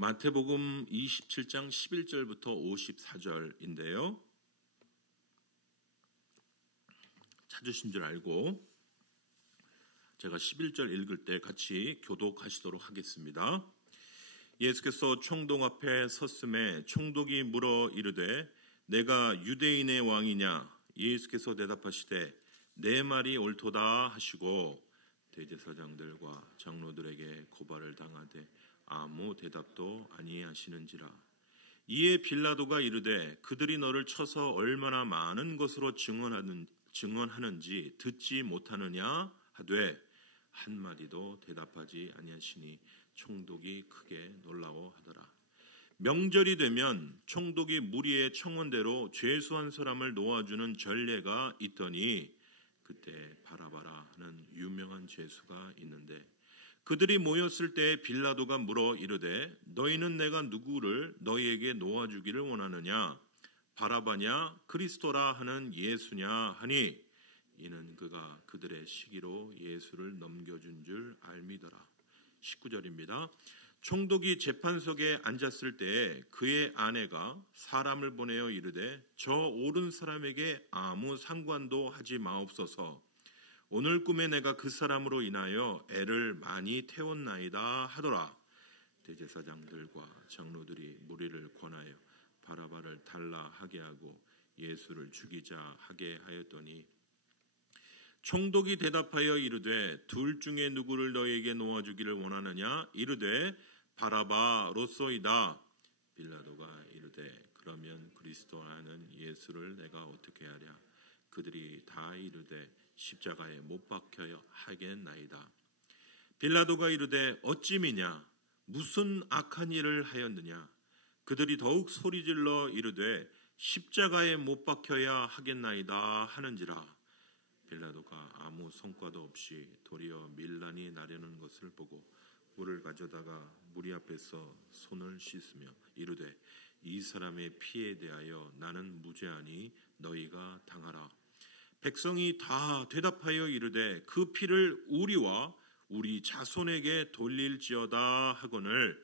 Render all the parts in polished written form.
마태복음 27장 11절부터 54절인데요. 찾으신 줄 알고 제가 11절 읽을 때 같이 교독하시도록 하겠습니다. 예수께서 총독 앞에 섰음에 총독이 물어 이르되 내가 유대인의 왕이냐? 예수께서 대답하시되 내 말이 옳도다 하시고 대제사장들과 장로들에게 고발을 당하되 아무 대답도 아니하시는지라. 이에 빌라도가 이르되 그들이 너를 쳐서 얼마나 많은 것으로 증언하는지 듣지 못하느냐 하되 한마디도 대답하지 아니하시니 총독이 크게 놀라워하더라. 명절이 되면 총독이 무리의 청원대로 죄수한 사람을 놓아주는 전례가 있더니 그때 바라바라 하는 유명한 죄수가 있는데 그들이 모였을 때 빌라도가 물어 이르되 너희는 내가 누구를 너희에게 놓아주기를 원하느냐? 바라바냐 그리스도라 하는 예수냐 하니 이는 그가 그들의 시기로 예수를 넘겨준 줄 알미더라. 19절입니다. 총독이 재판석에 앉았을 때 그의 아내가 사람을 보내어 이르되 저 옳은 사람에게 아무 상관도 하지 마옵소서. 오늘 꿈에 내가 그 사람으로 인하여 애를 많이 태웠나이다 하더라. 대제사장들과 장로들이 무리를 권하여 바라바를 달라 하게 하고 예수를 죽이자 하게 하였더니 총독이 대답하여 이르되 둘 중에 누구를 너희에게 놓아주기를 원하느냐? 이르되 바라바로소이다. 빌라도가 이르되 그러면 그리스도라는 예수를 내가 어떻게 하랴? 그들이 다 이르되 십자가에 못 박혀 하겠나이다. 빌라도가 이르되 어찌미냐? 무슨 악한 일을 하였느냐? 그들이 더욱 소리질러 이르되 십자가에 못 박혀야 하겠나이다 하는지라. 빌라도가 아무 성과도 없이 도리어 밀란이 나려는 것을 보고 물을 가져다가 무리 앞에서 손을 씻으며 이르되 이 사람의 피에 대하여 나는 무죄하니 너희가 당하라. 백성이 다 대답하여 이르되 그 피를 우리와 우리 자손에게 돌릴지어다 하거늘.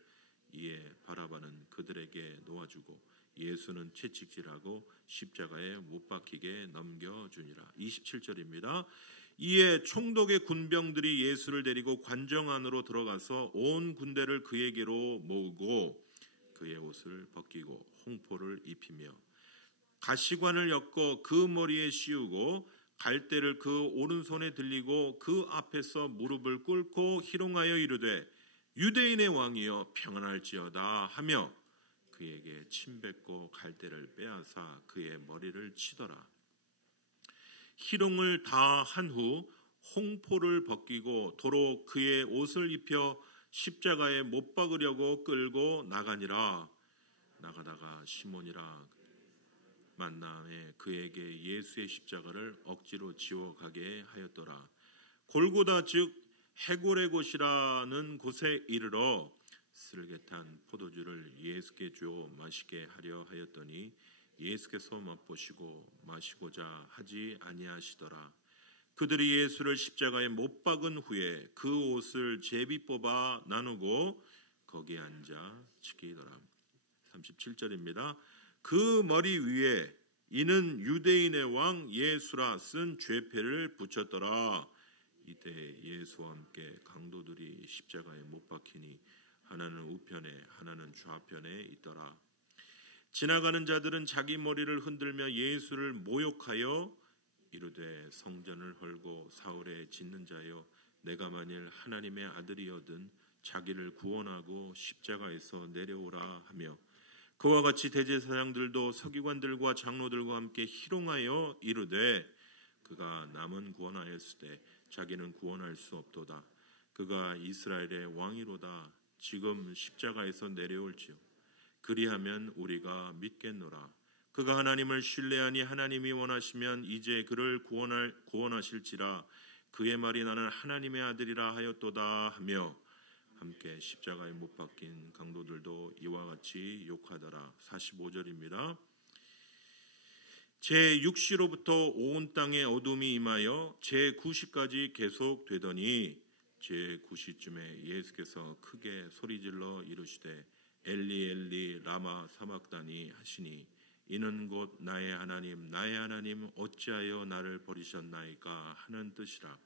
이에 바라바는 그들에게 놓아주고 예수는 채찍질하고 십자가에 못 박히게 넘겨주니라. 27절입니다. 이에 총독의 군병들이 예수를 데리고 관정 안으로 들어가서 온 군대를 그에게로 모으고 그의 옷을 벗기고 홍포를 입히며 가시관을 엮어 그 머리에 씌우고 갈대를 그 오른손에 들리고 그 앞에서 무릎을 꿇고 희롱하여 이르되 유대인의 왕이여 평안할지어다 하며 그에게 침 뱉고 갈대를 빼앗아 그의 머리를 치더라. 희롱을 다 한 후 홍포를 벗기고 도로 그의 옷을 입혀 십자가에 못 박으려고 끌고 나가니라. 나가다가 시몬이라 만남에 그에게 예수의 십자가를 억지로 지워가게 하였더라. 골고다 즉 해골의 곳이라는 곳에 이르러 쓸개탄 포도주를 예수께 주어 마시게 하려 하였더니 예수께서 맛보시고 마시고자 하지 아니하시더라. 그들이 예수를 십자가에 못 박은 후에 그 옷을 제비 뽑아 나누고 거기에 앉아 지키더라. 37절입니다. 그 머리 위에 이는 유대인의 왕 예수라 쓴 죄패를 붙였더라. 이때 예수와 함께 강도들이 십자가에 못 박히니 하나는 우편에 하나는 좌편에 있더라. 지나가는 자들은 자기 머리를 흔들며 예수를 모욕하여 이르되 성전을 헐고 사흘에 짓는 자여 내가 만일 하나님의 아들이거든 자기를 구원하고 십자가에서 내려오라 하며 그와 같이 대제사장들도 서기관들과 장로들과 함께 희롱하여 이르되 그가 남은 구원하였으되 자기는 구원할 수 없도다. 그가 이스라엘의 왕이로다. 지금 십자가에서 내려올지요. 그리하면 우리가 믿겠노라. 그가 하나님을 신뢰하니 하나님이 원하시면 이제 그를 구원하실지라. 그의 말이 나는 하나님의 아들이라 하였도다 하며 함께 십자가에 못 박힌 강도들도 이와 같이 욕하더라. 45절입니다. 제6시로부터 온 땅에 어둠이 임하여 제9시까지 계속되더니 제9시쯤에 예수께서 크게 소리질러 이르시되 엘리 엘리 라마 사막다니 하시니 이는 곧 나의 하나님 어찌하여 나를 버리셨나이까 하는 뜻이라.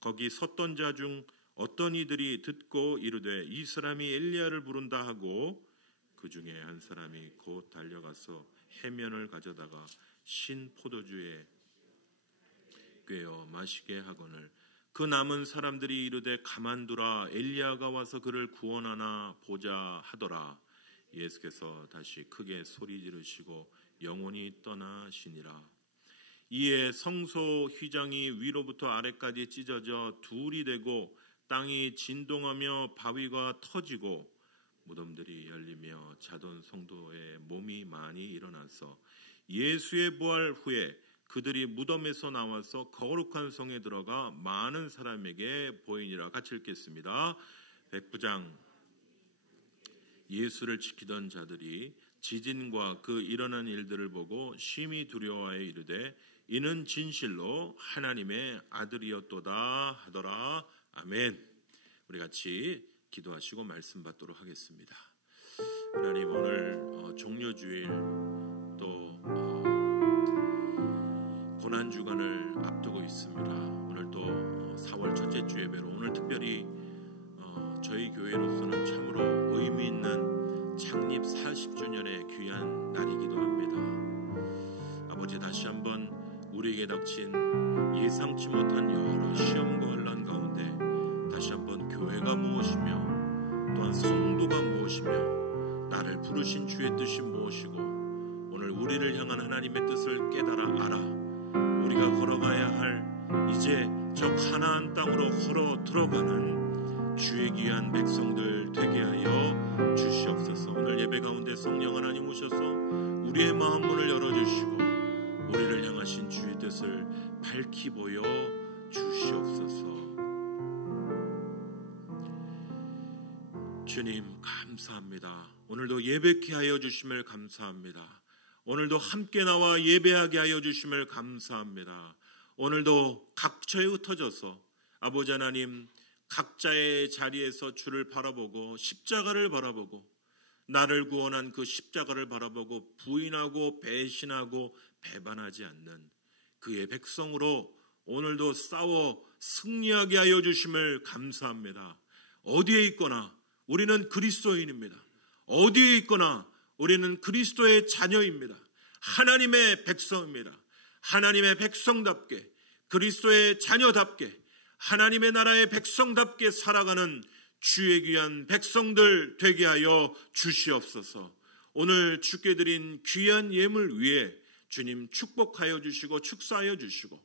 거기 섰던 자 중 어떤 이들이 듣고 이르되 이 사람이 엘리야를 부른다 하고 그 중에 한 사람이 곧 달려가서 해면을 가져다가 신 포도주에 꿰어 마시게 하거늘 그 남은 사람들이 이르되 가만두라 엘리야가 와서 그를 구원하나 보자 하더라. 예수께서 다시 크게 소리 지르시고 영혼이 떠나시니라. 이에 성소 휘장이 위로부터 아래까지 찢어져 둘이 되고 땅이 진동하며 바위가 터지고 무덤들이 열리며 자돈 성도의 몸이 많이 일어나서 예수의 부활 후에 그들이 무덤에서 나와서 거룩한 성에 들어가 많은 사람에게 보이니라. 같이 읽겠습니다. 백부장. 예수를 지키던 자들이 지진과 그 일어난 일들을 보고 심히 두려워하여 이르되 이는 진실로 하나님의 아들이었도다 하더라. 아멘. 우리 같이 기도하시고 말씀 받도록 하겠습니다. 하나님, 오늘 종료주일 또 고난주간을 앞두고 있습니다. 오늘 또 4월 첫째 주 예배로 오늘 특별히 저희 교회로서는 참으로 의미 있는 창립 40주년의 귀한 날이기도 합니다. 아버지, 다시 한번 우리에게 닥친 예상치 못한 여러 시험과 혼란 가운데 다시 한번 교회가 무엇이며 또한 성도가 무엇이며 나를 부르신 주의 뜻이 무엇이고 오늘 우리를 향한 하나님의 뜻을 깨달아 알아 우리가 걸어가야 할 이제 저 가나안 땅으로 걸어 들어가는 주의 귀한 백성들 되게 하여 주시옵소서. 오늘 예배 가운데 성령 하나님 오셔서 우리의 마음 문을 열어주시고 우리를 향하신 주의 뜻을 밝히 보여 주시옵소서. 주님 감사합니다. 오늘도 예배케 하여 주심을 감사합니다. 오늘도 함께 나와 예배하게 하여 주심을 감사합니다. 오늘도 각처에 흩어져서 아버지 하나님 각자의 자리에서 주를 바라보고 십자가를 바라보고 나를 구원한 그 십자가를 바라보고 부인하고 배신하고 배반하지 않는 그의 백성으로 오늘도 싸워 승리하게 하여 주심을 감사합니다. 어디에 있거나 우리는 그리스도인입니다. 어디에 있거나 우리는 그리스도의 자녀입니다. 하나님의 백성입니다. 하나님의 백성답게 그리스도의 자녀답게 하나님의 나라의 백성답게 살아가는 주의 귀한 백성들 되게 하여 주시옵소서. 오늘 주께 드린 귀한 예물 위에 주님 축복하여 주시고 축사하여 주시고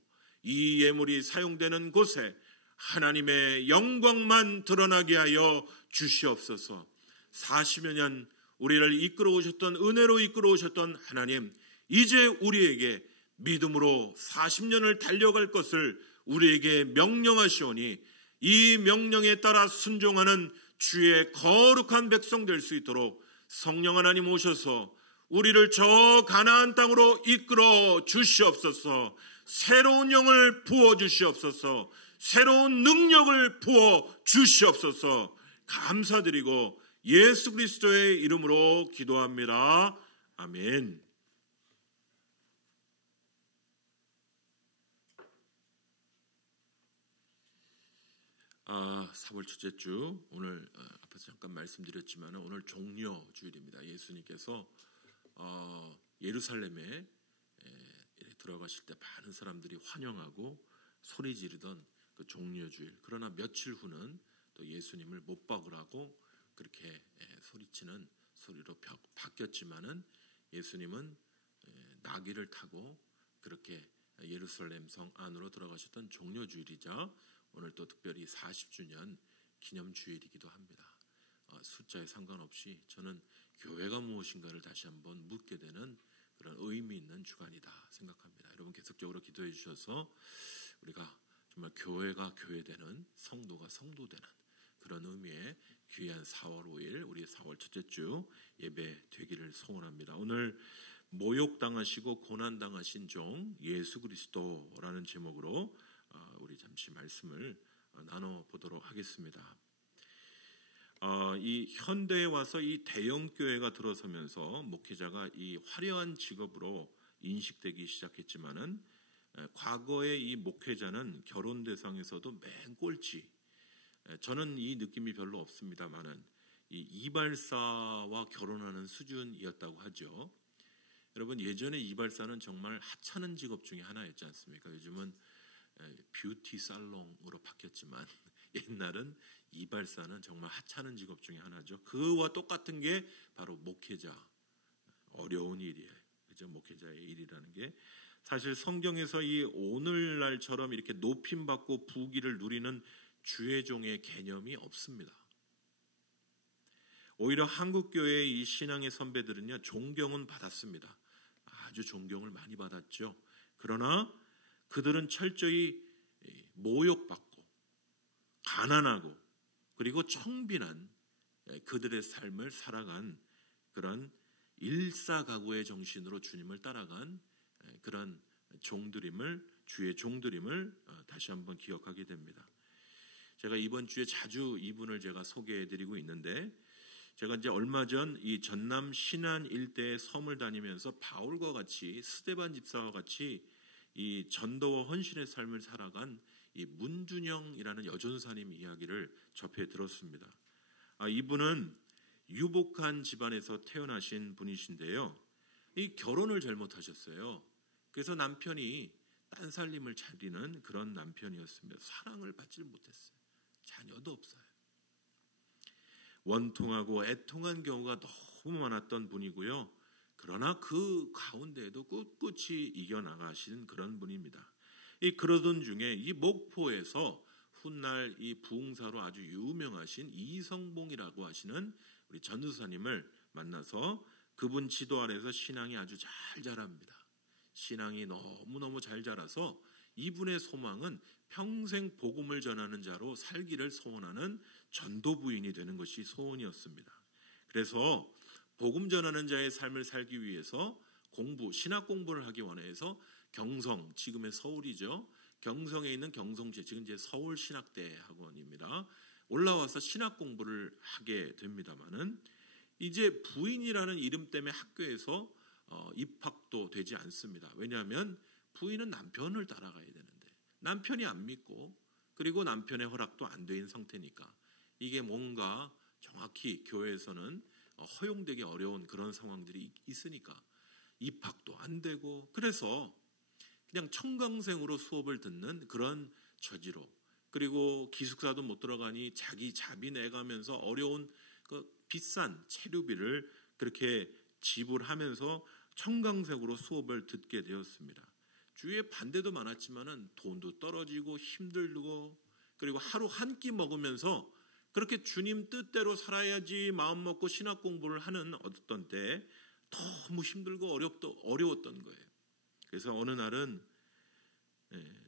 이 예물이 사용되는 곳에 하나님의 영광만 드러나게 하여 주시옵소서. 40여 년 우리를 이끌어 오셨던 은혜로 이끌어 오셨던 하나님, 이제 우리에게 믿음으로 40년을 달려갈 것을 우리에게 명령하시오니 이 명령에 따라 순종하는 주의 거룩한 백성 될 수 있도록 성령 하나님 오셔서 우리를 저 가나안 땅으로 이끌어 주시옵소서. 새로운 영을 부어 주시옵소서. 새로운 능력을 부어 주시옵소서. 감사드리고 예수 그리스도의 이름으로 기도합니다. 아멘. 4월 첫째 주 오늘 앞에서 잠깐 말씀드렸지만 오늘 종려 주일입니다. 예수님께서 예루살렘에 들어가실 때 많은 사람들이 환영하고 소리 지르던 그 종려 주일. 그러나 며칠 후는 또 예수님을 못 박으라고 그렇게 소리치는 소리로 바뀌었지만은 예수님은 나귀를 타고 그렇게 예루살렘 성 안으로 들어가셨던 종려 주일이자 오늘 또 특별히 40주년 기념 주일이기도 합니다. 숫자에 상관없이 저는 교회가 무엇인가를 다시 한번 묻게 되는 그런 의미 있는 주간이다 생각합니다. 여러분 계속적으로 기도해 주셔서 우리가 정말 교회가 교회되는, 성도가 성도되는 그런 의미의 귀한 4월 5일 우리 4월 첫째 주 예배 되기를 소원합니다. 오늘 모욕당하시고 고난당하신 종 예수 그리스도라는 제목으로 우리 잠시 말씀을 나눠보도록 하겠습니다. 이 현대에 와서 이 대형 교회가 들어서면서 목회자가 이 화려한 직업으로 인식되기 시작했지만은 과거의 이 목회자는 결혼 대상에서도 맨 꼴찌. 저는 이 느낌이 별로 없습니다만은 이 이발사와 결혼하는 수준이었다고 하죠. 여러분, 예전에 이발사는 정말 하찮은 직업 중에 하나였지 않습니까? 요즘은 뷰티 살롱으로 바뀌었지만 옛날은 이발사는 정말 하찮은 직업 중에 하나죠. 그와 똑같은 게 바로 목회자, 어려운 일이에요. 그죠? 목회자의 일이라는 게 사실 성경에서 이 오늘날처럼 이렇게 높임받고 부귀를 누리는 주의종의 개념이 없습니다. 오히려 한국교회의 이 신앙의 선배들은요, 존경은 받았습니다. 아주 존경을 많이 받았죠. 그러나 그들은 철저히 모욕받고 가난하고 그리고 청빈한 그들의 삶을 살아간 그런 일사가구의 정신으로 주님을 따라간 그런 종들임을, 주의 종들임을 다시 한번 기억하게 됩니다. 제가 이번 주에 자주 이분을 제가 소개해드리고 있는데, 제가 이제 얼마 전 이 전남 신안 일대의 섬을 다니면서 바울과 같이, 스데반 집사와 같이 이 전도와 헌신의 삶을 살아간 이 문준영이라는 여전사님 이야기를 접해 들었습니다. 이분은 유복한 집안에서 태어나신 분이신데요. 이 결혼을 잘못하셨어요. 그래서 남편이 딴 살림을 차리는 그런 남편이었습니다. 사랑을 받지 못했어요. 자녀도 없어요. 원통하고 애통한 경우가 너무 많았던 분이고요. 그러나 그 가운데에도 꿋꿋이 이겨나가신 그런 분입니다. 그러던 중에 이 목포에서 훗날 이 부흥사로 아주 유명하신 이성봉이라고 하시는 우리 전도사님을 만나서 그분 지도 아래서 신앙이 아주 잘 자랍니다. 신앙이 너무너무 잘 자라서 이분의 소망은 평생 복음을 전하는 자로 살기를 소원하는 전도 부인이 되는 것이 소원이었습니다. 그래서 복음 전하는 자의 삶을 살기 위해서 신학 공부를 하기 원해서 경성, 지금의 서울이죠. 경성에 있는 경성대, 지금 이제 서울신학대학원입니다. 올라와서 신학 공부를 하게 됩니다만은 이제 부인이라는 이름 때문에 학교에서 입학도 되지 않습니다. 왜냐하면 부인은 남편을 따라가야 되는데 남편이 안 믿고 그리고 남편의 허락도 안 된 상태니까 이게 뭔가 정확히 교회에서는 허용되기 어려운 그런 상황들이 있으니까 입학도 안 되고, 그래서 그냥 청강생으로 수업을 듣는 그런 처지로, 그리고 기숙사도 못 들어가니 자기 자비 내가면서 어려운 그 비싼 체류비를 그렇게 지불하면서 청강생으로 수업을 듣게 되었습니다. 주위에 반대도 많았지만은 돈도 떨어지고 힘들고, 그리고 하루 한 끼 먹으면서 그렇게 주님 뜻대로 살아야지 마음 먹고 신학 공부를 하는 어떤 때 너무 힘들고 어려웠던 거예요. 그래서 어느 날은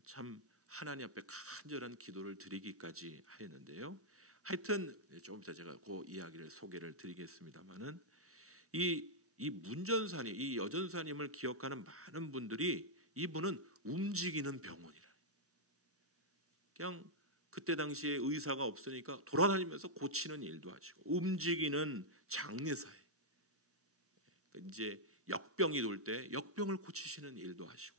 참 하나님 앞에 간절한 기도를 드리기까지 하였는데요. 하여튼 조금 이따 제가 그 이야기를 소개를 드리겠습니다만은 이 문전사님, 이 여전사님을 기억하는 많은 분들이 이분은 움직이는 병원이라. 그냥 그때 당시에 의사가 없으니까 돌아다니면서 고치는 일도 하시고, 움직이는 장례사에 이제 역병이 돌 때 역병을 고치시는 일도 하시고,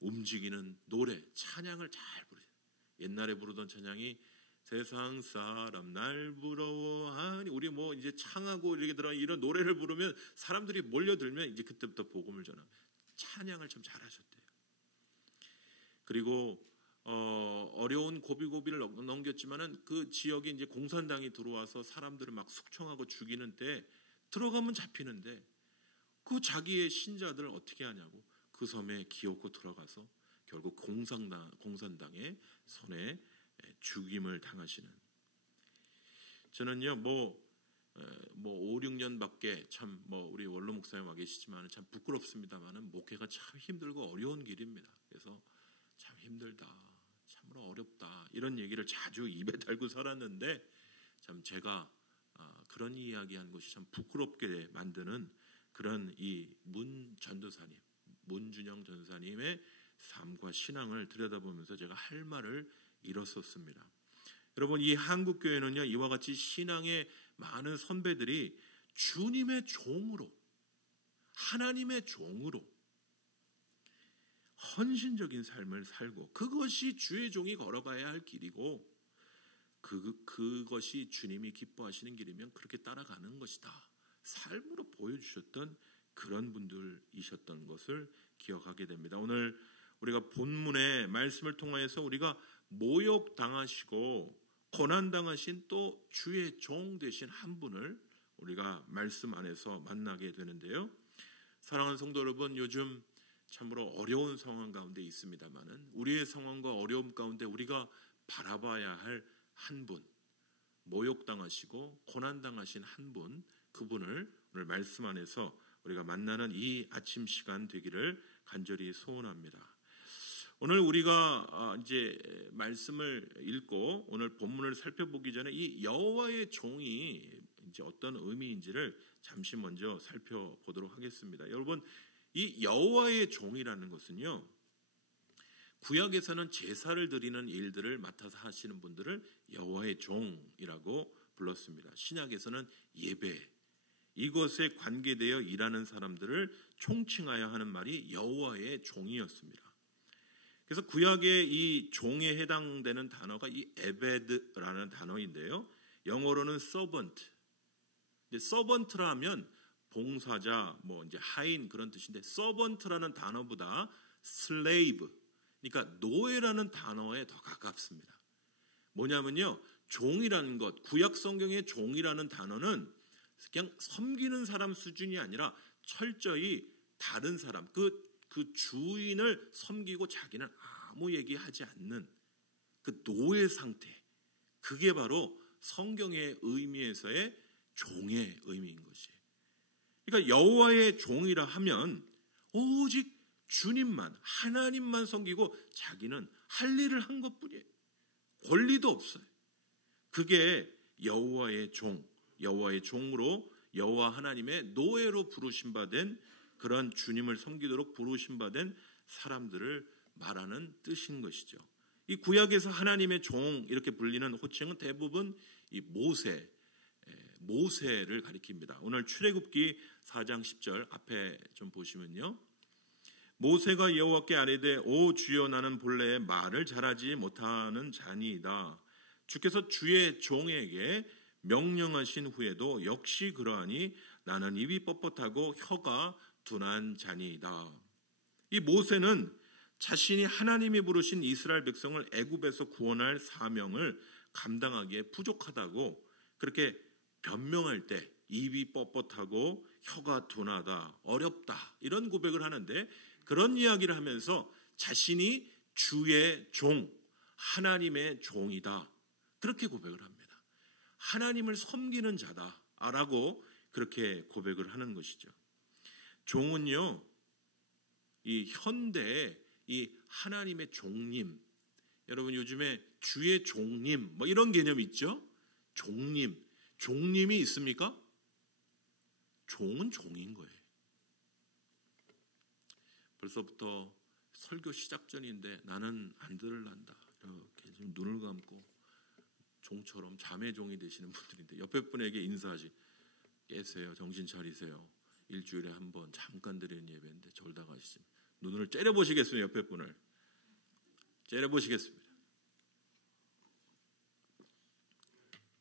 움직이는 노래, 찬양을 잘 부르세요. 옛날에 부르던 찬양이 세상 사람 날 부러워하니, 우리 뭐 이제 창하고 이렇게 들어 이런 노래를 부르면 사람들이 몰려들면 이제 그때부터 복음을 전하고, 찬양을 참 잘하셨대요. 그리고 어려운 고비고비를 넘겼지만은 그 지역에 이제 공산당이 들어와서 사람들을 막 숙청하고 죽이는 때 들어가면 잡히는데 그 자기의 신자들을 어떻게 하냐고 그 섬에 기어코 들어가서 결국 공산당의 손에 죽임을 당하시는. 저는요, 5, 6년밖에 참 우리 원로 목사님 와 계시지만 참 부끄럽습니다만은 목회가 참 힘들고 어려운 길입니다. 그래서 참 힘들다, 참으로 어렵다, 이런 얘기를 자주 입에 달고 살았는데 참 제가 그런 이야기한 것이 참 부끄럽게 만드는 그런 이 전도사님, 문준영 전사님의 삶과 신앙을 들여다보면서 제가 할 말을 잃었었습니다. 여러분, 이 한국교회는요, 이와 같이 신앙의 많은 선배들이 주님의 종으로, 하나님의 종으로 헌신적인 삶을 살고, 그것이 주의 종이 걸어가야 할 길이고, 그것이 주님이 기뻐하시는 길이면 그렇게 따라가는 것이다, 삶으로 보여주셨던 그런 분들이셨던 것을 기억하게 됩니다. 오늘 우리가 본문의 말씀을 통하여서 우리가 모욕당하시고 고난당하신 또 주의 종 되신 한 분을 우리가 말씀 안에서 만나게 되는데요. 사랑하는 성도 여러분, 요즘 참으로 어려운 상황 가운데 있습니다만은 우리의 상황과 어려움 가운데 우리가 바라봐야 할 한 분, 모욕당하시고 고난당하신 한 분, 그분을 오늘 말씀 안에서 우리가 만나는 이 아침 시간 되기를 간절히 소원합니다. 오늘 우리가 이제 말씀을 읽고 오늘 본문을 살펴보기 전에 이 여호와의 종이 이제 어떤 의미인지를 잠시 먼저 살펴보도록 하겠습니다. 여러분, 이 여호와의 종이라는 것은요, 구약에서는 제사를 드리는 일들을 맡아서 하시는 분들을 여호와의 종이라고 불렀습니다. 신약에서는 예배, 이것에 관계되어 일하는 사람들을 총칭하여 하는 말이 여호와의 종이었습니다. 그래서 구약의 이 종에 해당되는 단어가 이 에베드라는 단어인데요, 영어로는 servant. servant라 하면 봉사자, 뭐 이제 하인 그런 뜻인데, servant라는 단어보다 slave, 그러니까 노예라는 단어에 더 가깝습니다. 뭐냐면요, 종이라는 것, 구약 성경의 종이라는 단어는 그냥 섬기는 사람 수준이 아니라 철저히 다른 사람, 그 주인을 섬기고 자기는 아무 얘기하지 않는 그 노예 상태, 그게 바로 성경의 의미에서의 종의 의미인 것이에요. 그러니까 여호와의 종이라 하면 오직 주님만, 하나님만 섬기고 자기는 할 일을 한 것뿐이에요. 권리도 없어요. 그게 여호와의 종, 여호와의 종으로 여호와 하나님의 노예로 부르신 바 된, 그런 주님을 섬기도록 부르신 바 된 사람들을 말하는 뜻인 것이죠. 이 구약에서 하나님의 종 이렇게 불리는 호칭은 대부분 이 모세를 가리킵니다. 오늘 출애굽기 4장 10절 앞에 좀 보시면요, 모세가 여호와께 아뢰되 오 주여, 나는 본래 말을 잘하지 못하는 자니이다. 주께서 주의 종에게 명령하신 후에도 역시 그러하니 나는 입이 뻣뻣하고 혀가 둔한 자니이다. 이 모세는 자신이 하나님이 부르신 이스라엘 백성을 애굽에서 구원할 사명을 감당하기에 부족하다고 그렇게 변명할 때 입이 뻣뻣하고 혀가 둔하다, 어렵다, 이런 고백을 하는데, 그런 이야기를 하면서 자신이 주의 종, 하나님의 종이다, 그렇게 고백을 합니다. 하나님을 섬기는 자다라고 그렇게 고백을 하는 것이죠. 종은요, 이 현대의 이 하나님의 종님, 여러분 요즘에 주의 종님 뭐 이런 개념이 있죠. 종님이 있습니까? 종은 종인 거예요. 벌써부터 설교 시작 전인데 나는 안 들을란다, 이렇게 좀 눈을 감고 종처럼 잠의 종이 되시는 분들인데, 옆에 분에게 인사하시, 깨세요, 정신 차리세요, 일주일에 한 번 잠깐 드리는 예배인데 졸다 가시지. 눈을 째려보시겠습니다. 옆에 분을 째려보시겠습니다.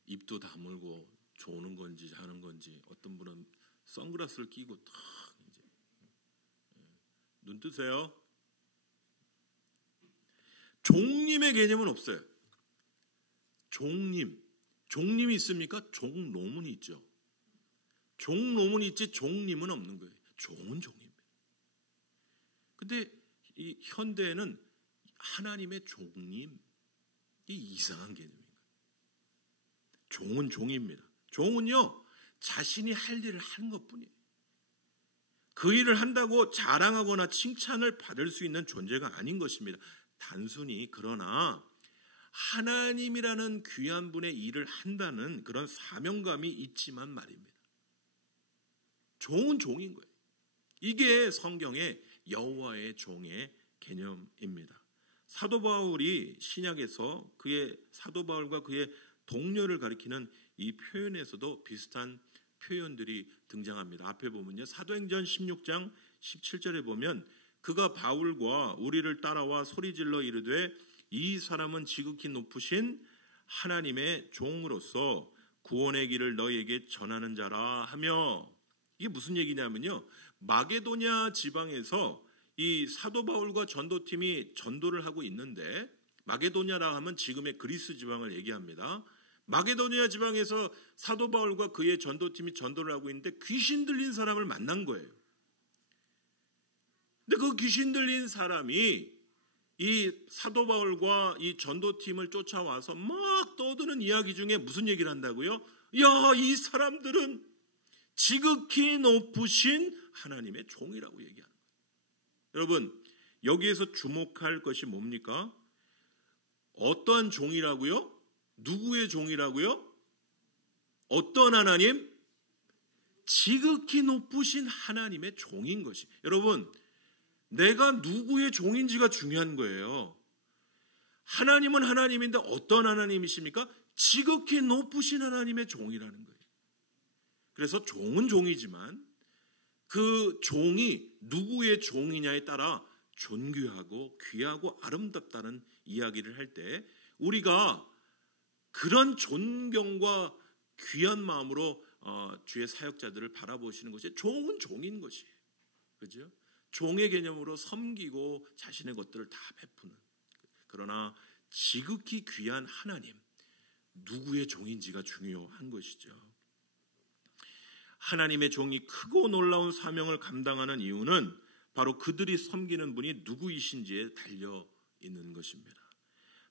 입도 다물고 조는 건지 자는 건지, 어떤 분은 선글라스를 끼고 탁 이제 눈 뜨세요. 종님의 개념은 없어요. 종님이 있습니까? 종노문이 있죠. 종노문이 있지 종님은 없는 거예요. 종은 종입니다. 근데 이 현대에는 하나님의 종님, 이 이상한 개념입니다. 종은 종입니다. 종은요, 자신이 할 일을 하는 것뿐이에요. 그 일을 한다고 자랑하거나 칭찬을 받을 수 있는 존재가 아닌 것입니다. 단순히 그러나 하나님이라는 귀한 분의 일을 한다는 그런 사명감이 있지만 말입니다. 종은 종인 거예요. 이게 성경의 여호와의 종의 개념입니다. 사도 바울이 신약에서 그의 사도 바울과 그의 동료를 가리키는 이 표현에서도 비슷한 표현들이 등장합니다. 앞에 보면요. 사도행전 16장 17절에 보면 그가 바울과 우리를 따라와 소리질러 이르되 이 사람은 지극히 높으신 하나님의 종으로서 구원의 길을 너희에게 전하는 자라 하며, 이게 무슨 얘기냐면요. 마게도냐 지방에서 이 사도 바울과 전도팀이 전도를 하고 있는데, 마게도냐라 하면 지금의 그리스 지방을 얘기합니다. 마게도냐 지방에서 사도 바울과 그의 전도팀이 전도를 하고 있는데 귀신 들린 사람을 만난 거예요. 근데 그 귀신 들린 사람이 이 사도 바울과 이 전도팀을 쫓아와서 막 떠드는 이야기 중에 무슨 얘기를 한다고요? 야, 이 사람들은 지극히 높으신 하나님의 종이라고 얘기하는 거예요. 여러분, 여기에서 주목할 것이 뭡니까? 어떠한 종이라고요? 누구의 종이라고요? 어떤 하나님? 지극히 높으신 하나님의 종인 것이. 여러분, 내가 누구의 종인지가 중요한 거예요. 하나님은 하나님인데 어떤 하나님이십니까? 지극히 높으신 하나님의 종이라는 거예요. 그래서 종은 종이지만 그 종이 누구의 종이냐에 따라 존귀하고 귀하고 아름답다는 이야기를 할 때 우리가 그런 존경과 귀한 마음으로 주의 사역자들을 바라보시는 것이 종은 종인 것이에요. 그렇죠? 종의 개념으로 섬기고 자신의 것들을 다 베푸는. 그러나 지극히 귀한 하나님, 누구의 종인지가 중요한 것이죠. 하나님의 종이 크고 놀라운 사명을 감당하는 이유는 바로 그들이 섬기는 분이 누구이신지에 달려 있는 것입니다.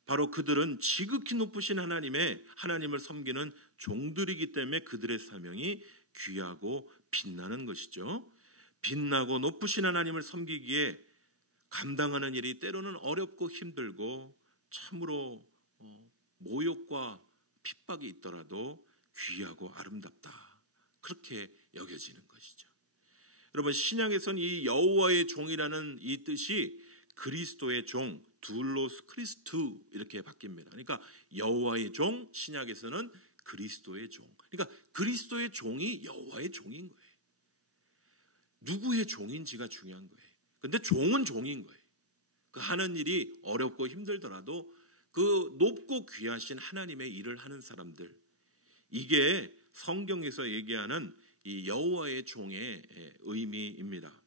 바로 그들은 지극히 높으신 하나님을 섬기는 종들이기 때문에 그들의 사명이 귀하고 빛나는 것이죠. 빛나고 높으신 하나님을 섬기기에 감당하는 일이 때로는 어렵고 힘들고 참으로 모욕과 핍박이 있더라도 귀하고 아름답다, 그렇게 여겨지는 것이죠. 여러분, 신약에서는 이 여호와의 종이라는 이 뜻이 그리스도의 종, 둘로스 크리스투 이렇게 바뀝니다. 그러니까 여호와의 종, 신약에서는 그리스도의 종. 그러니까 그리스도의 종이 여호와의 종인 거예요. 누구의 종인지가 중요한 거예요. 근데 종은 종인 거예요. 그 하는 일이 어렵고 힘들더라도 그 높고 귀하신 하나님의 일을 하는 사람들, 이게 성경에서 얘기하는 이 여호와의 종의 의미입니다.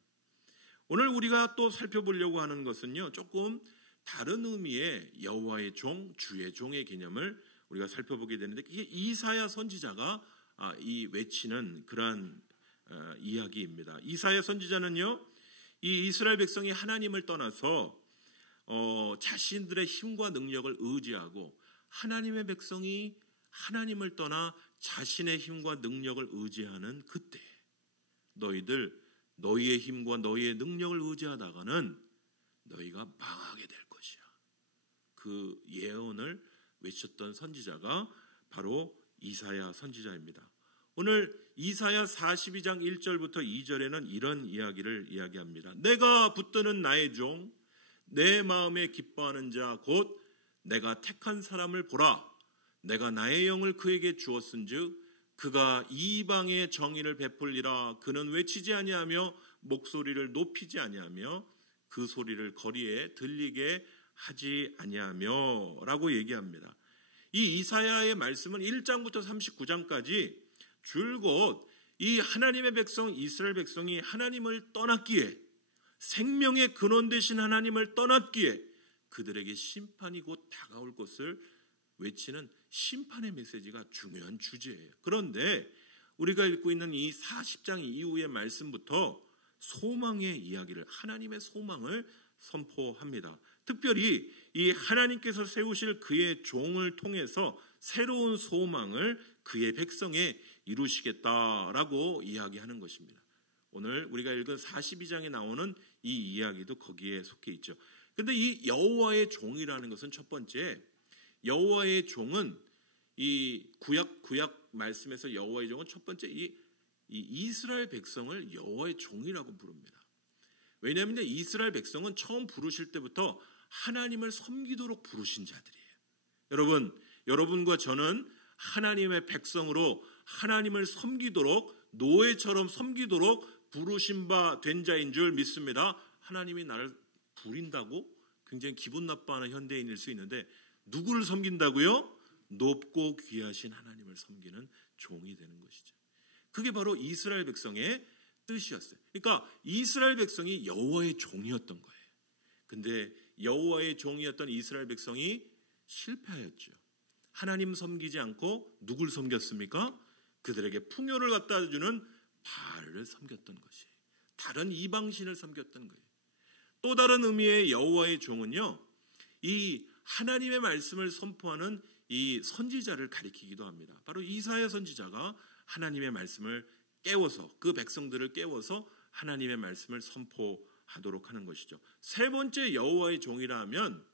오늘 우리가 또 살펴보려고 하는 것은요, 조금 다른 의미의 여호와의 종, 주의 종의 개념을 우리가 살펴보게 되는데, 이게 이사야 선지자가 이 외치는 그러한 이야기입니다. 이사야 선지자는요, 이 이스라엘 백성이 하나님을 떠나서 자신들의 힘과 능력을 의지하고, 하나님의 백성이 하나님을 떠나 자신의 힘과 능력을 의지하는 그때 너희의 힘과 너희의 능력을 의지하다가는 너희가 망하게 될 것이야. 그 예언을 외쳤던 선지자가 바로 이사야 선지자입니다. 오늘 이사야 42장 1절부터 2절에는 이런 이야기를 이야기합니다. 내가 붙드는 나의 종, 내 마음에 기뻐하는 자, 곧 내가 택한 사람을 보라. 내가 나의 영을 그에게 주었은즉 그가 이방의 정의를 베풀리라. 그는 외치지 아니하며 목소리를 높이지 아니하며 그 소리를 거리에 들리게 하지 아니하며 라고 얘기합니다. 이 이사야의 말씀은 1장부터 39장까지 줄곧 이 하나님의 백성, 이스라엘 백성이 하나님을 떠났기에, 생명의 근원 되신 하나님을 떠났기에 그들에게 심판이 곧 다가올 것을 외치는 심판의 메시지가 중요한 주제예요. 그런데 우리가 읽고 있는 이 40장 이후의 말씀부터 소망의 이야기를, 하나님의 소망을 선포합니다. 특별히 이 하나님께서 세우실 그의 종을 통해서 새로운 소망을 그의 백성에 이루시겠다라고 이야기하는 것입니다. 오늘 우리가 읽은 42장에 나오는 이 이야기도 거기에 속해 있죠. 그런데 이 여호와의 종이라는 것은, 첫 번째, 여호와의 종은 이 구약 말씀에서 여호와의 종은 첫 번째 이 이스라엘 백성을 여호와의 종이라고 부릅니다. 왜냐하면 이스라엘 백성은 처음 부르실 때부터 하나님을 섬기도록 부르신 자들이에요. 여러분과 저는 하나님의 백성으로 하나님을 섬기도록, 노예처럼 섬기도록 부르신 바 된 자인 줄 믿습니다. 하나님이 나를 부린다고 굉장히 기분 나빠하는 현대인일 수 있는데, 누구를 섬긴다고요? 높고 귀하신 하나님을 섬기는 종이 되는 것이죠. 그게 바로 이스라엘 백성의 뜻이었어요. 그러니까 이스라엘 백성이 여호와의 종이었던 거예요. 근데 여호와의 종이었던 이스라엘 백성이 실패하였죠. 하나님 섬기지 않고 누굴 섬겼습니까? 그들에게 풍요를 갖다 주는 바알을 섬겼던 것이에요. 다른 이방신을 섬겼던 거예요. 또 다른 의미의 여호와의 종은요, 이 하나님의 말씀을 선포하는 이 선지자를 가리키기도 합니다. 바로 이사야 선지자가 하나님의 말씀을 깨워서, 그 백성들을 깨워서 하나님의 말씀을 선포하도록 하는 것이죠. 세 번째 여호와의 종이라 하면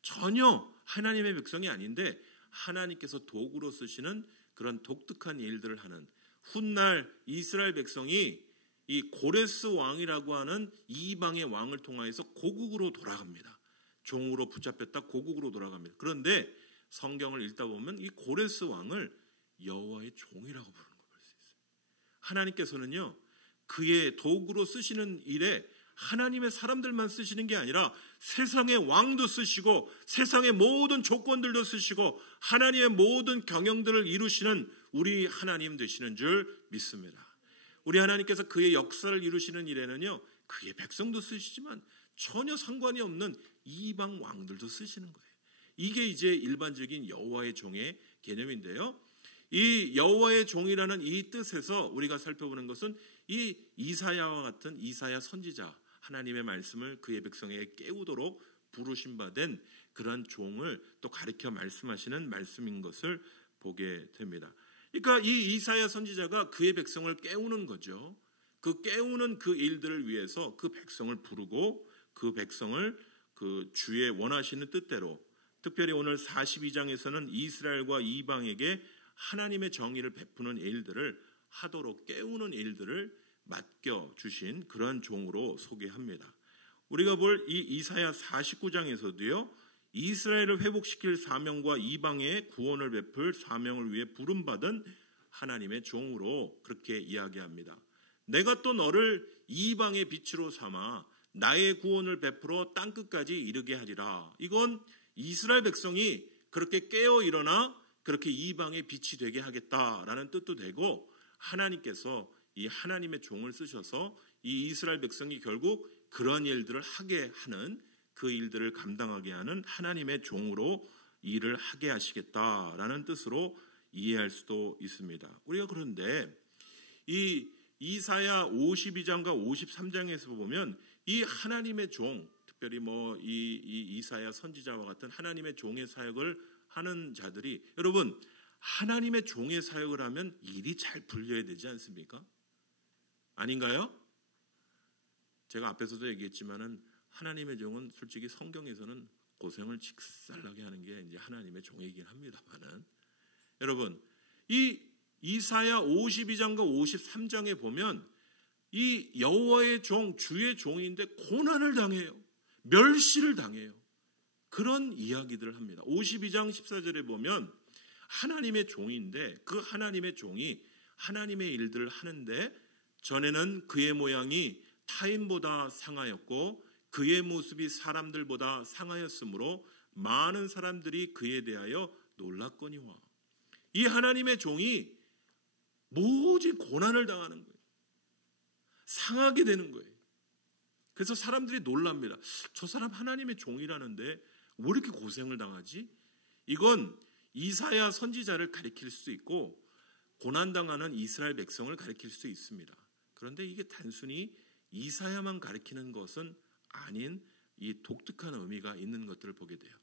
전혀 하나님의 백성이 아닌데 하나님께서 도구로 쓰시는 그런 독특한 일들을 하는, 훗날 이스라엘 백성이 이 고레스 왕이라고 하는 이방의 왕을 통하여서 고국으로 돌아갑니다. 종으로 붙잡혔다 고국으로 돌아갑니다. 그런데 성경을 읽다 보면 이 고레스 왕을 여호와의 종이라고 부르는 걸 볼 수 있어요. 하나님께서는요, 그의 도구로 쓰시는 일에 하나님의 사람들만 쓰시는 게 아니라 세상의 왕도 쓰시고 세상의 모든 조건들도 쓰시고 하나님의 모든 경영들을 이루시는 우리 하나님 되시는 줄 믿습니다. 우리 하나님께서 그의 역사를 이루시는 일에는요, 그의 백성도 쓰시지만 전혀 상관이 없는 이방 왕들도 쓰시는 거예요. 이게 이제 일반적인 여호와의 종의 개념인데요. 이 여호와의 종이라는 이 뜻에서 우리가 살펴보는 것은 이 이사야와 같은 이사야 선지자, 하나님의 말씀을 그의 백성에게 깨우도록 부르신 바 된 그런 종을 또 가리켜 말씀하시는 말씀인 것을 보게 됩니다. 그러니까 이 이사야 선지자가 그의 백성을 깨우는 거죠. 그 깨우는 그 일들을 위해서 그 백성을 부르고 그 백성을 그 주의 원하시는 뜻대로, 특별히 오늘 42장에서는 이스라엘과 이방에게 하나님의 정의를 베푸는 일들을 하도록 깨우는 일들을 맡겨주신 그런 종으로 소개합니다. 우리가 볼 이 이사야 49장에서도요, 이스라엘을 회복시킬 사명과 이방의 구원을 베풀 사명을 위해 부름받은 하나님의 종으로 그렇게 이야기합니다. 내가 또 너를 이방의 빛으로 삼아 나의 구원을 베풀어 땅끝까지 이르게 하리라. 이건 이스라엘 백성이 그렇게 깨어 일어나 그렇게 이방의 빛이 되게 하겠다라는 뜻도 되고, 하나님께서 이 하나님의 종을 쓰셔서 이 이스라엘 백성이 결국 그런 일들을 하게 하는, 그 일들을 감당하게 하는 하나님의 종으로 일을 하게 하시겠다라는 뜻으로 이해할 수도 있습니다. 우리가 그런데 이 이사야 52장과 53장에서 보면 이 하나님의 종, 특별히 이 이사야 선지자와 같은 하나님의 종의 사역을 하는 자들이, 여러분, 하나님의 종의 사역을 하면 일이 잘 풀려야 되지 않습니까? 아닌가요? 제가 앞에서도 얘기했지만은 하나님의 종은 솔직히 성경에서는 고생을 직살나게 하는 게 이제 하나님의 종이긴 합니다만은, 여러분, 이 이사야 52장과 53장에 보면 이 여호와의 종, 주의 종인데 고난을 당해요. 멸시를 당해요. 그런 이야기들을 합니다. 52장 14절에 보면 하나님의 종인데 그 하나님의 종이 하나님의 일들을 하는데, 전에는 그의 모양이 타인보다 상하였고 그의 모습이 사람들보다 상하였으므로 많은 사람들이 그에 대하여 놀랐거니와. 이 하나님의 종이 모진 고난을 당하는 거예요. 상하게 되는 거예요. 그래서 사람들이 놀랍니다. 저 사람 하나님의 종이라는데 왜 이렇게 고생을 당하지? 이건 이사야 선지자를 가리킬 수 있고 고난당하는 이스라엘 백성을 가리킬 수 있습니다. 그런데 이게 단순히 이사야만 가리키는 것은 아닌 이 독특한 의미가 있는 것들을 보게 돼요.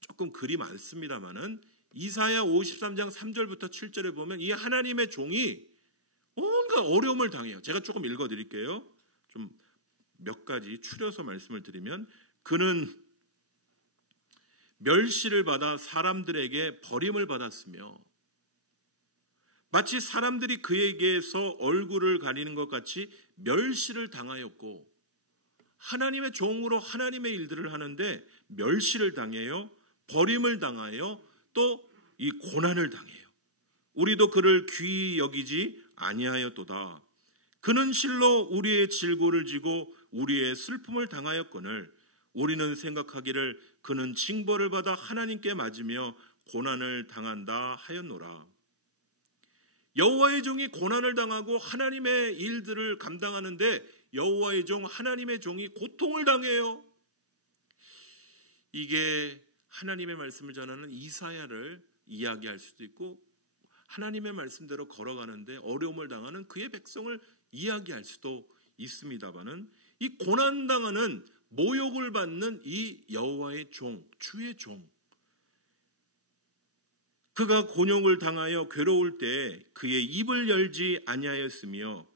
조금 글이 많습니다만은 이사야 53장 3절부터 7절에 보면 이 하나님의 종이 온갖 어려움을 당해요. 제가 조금 읽어드릴게요. 좀 몇 가지 추려서 말씀을 드리면, 그는 멸시를 받아 사람들에게 버림을 받았으며 마치 사람들이 그에게서 얼굴을 가리는 것 같이 멸시를 당하였고, 하나님의 종으로 하나님의 일들을 하는데 멸시를 당해요. 버림을 당하여 또 이 고난을 당해요. 우리도 그를 귀히 여기지 아니하였도다. 그는 실로 우리의 질고를 지고 우리의 슬픔을 당하였거늘 우리는 생각하기를 그는 징벌을 받아 하나님께 맞으며 고난을 당한다 하였노라. 여호와의 종이 고난을 당하고 하나님의 일들을 감당하는데 여호와의 종, 하나님의 종이 고통을 당해요. 이게 하나님의 말씀을 전하는 이사야를 이야기할 수도 있고 하나님의 말씀대로 걸어가는데 어려움을 당하는 그의 백성을 이야기할 수도 있습니다마는 이 고난당하는 모욕을 받는 이 여호와의 종, 주의 종, 그가 곤욕을 당하여 괴로울 때 그의 입을 열지 아니하였으며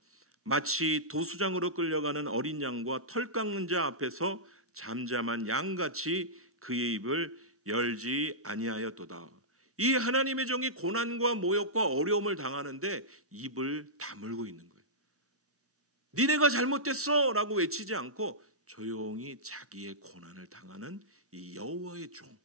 마치 도수장으로 끌려가는 어린 양과 털 깎는 자 앞에서 잠잠한 양같이 그의 입을 열지 아니하였도다. 이 하나님의 종이 고난과 모욕과 어려움을 당하는데 입을 다물고 있는 거예요. 니네가 잘못됐어 라고 외치지 않고 조용히 자기의 고난을 당하는 이 여호와의 종,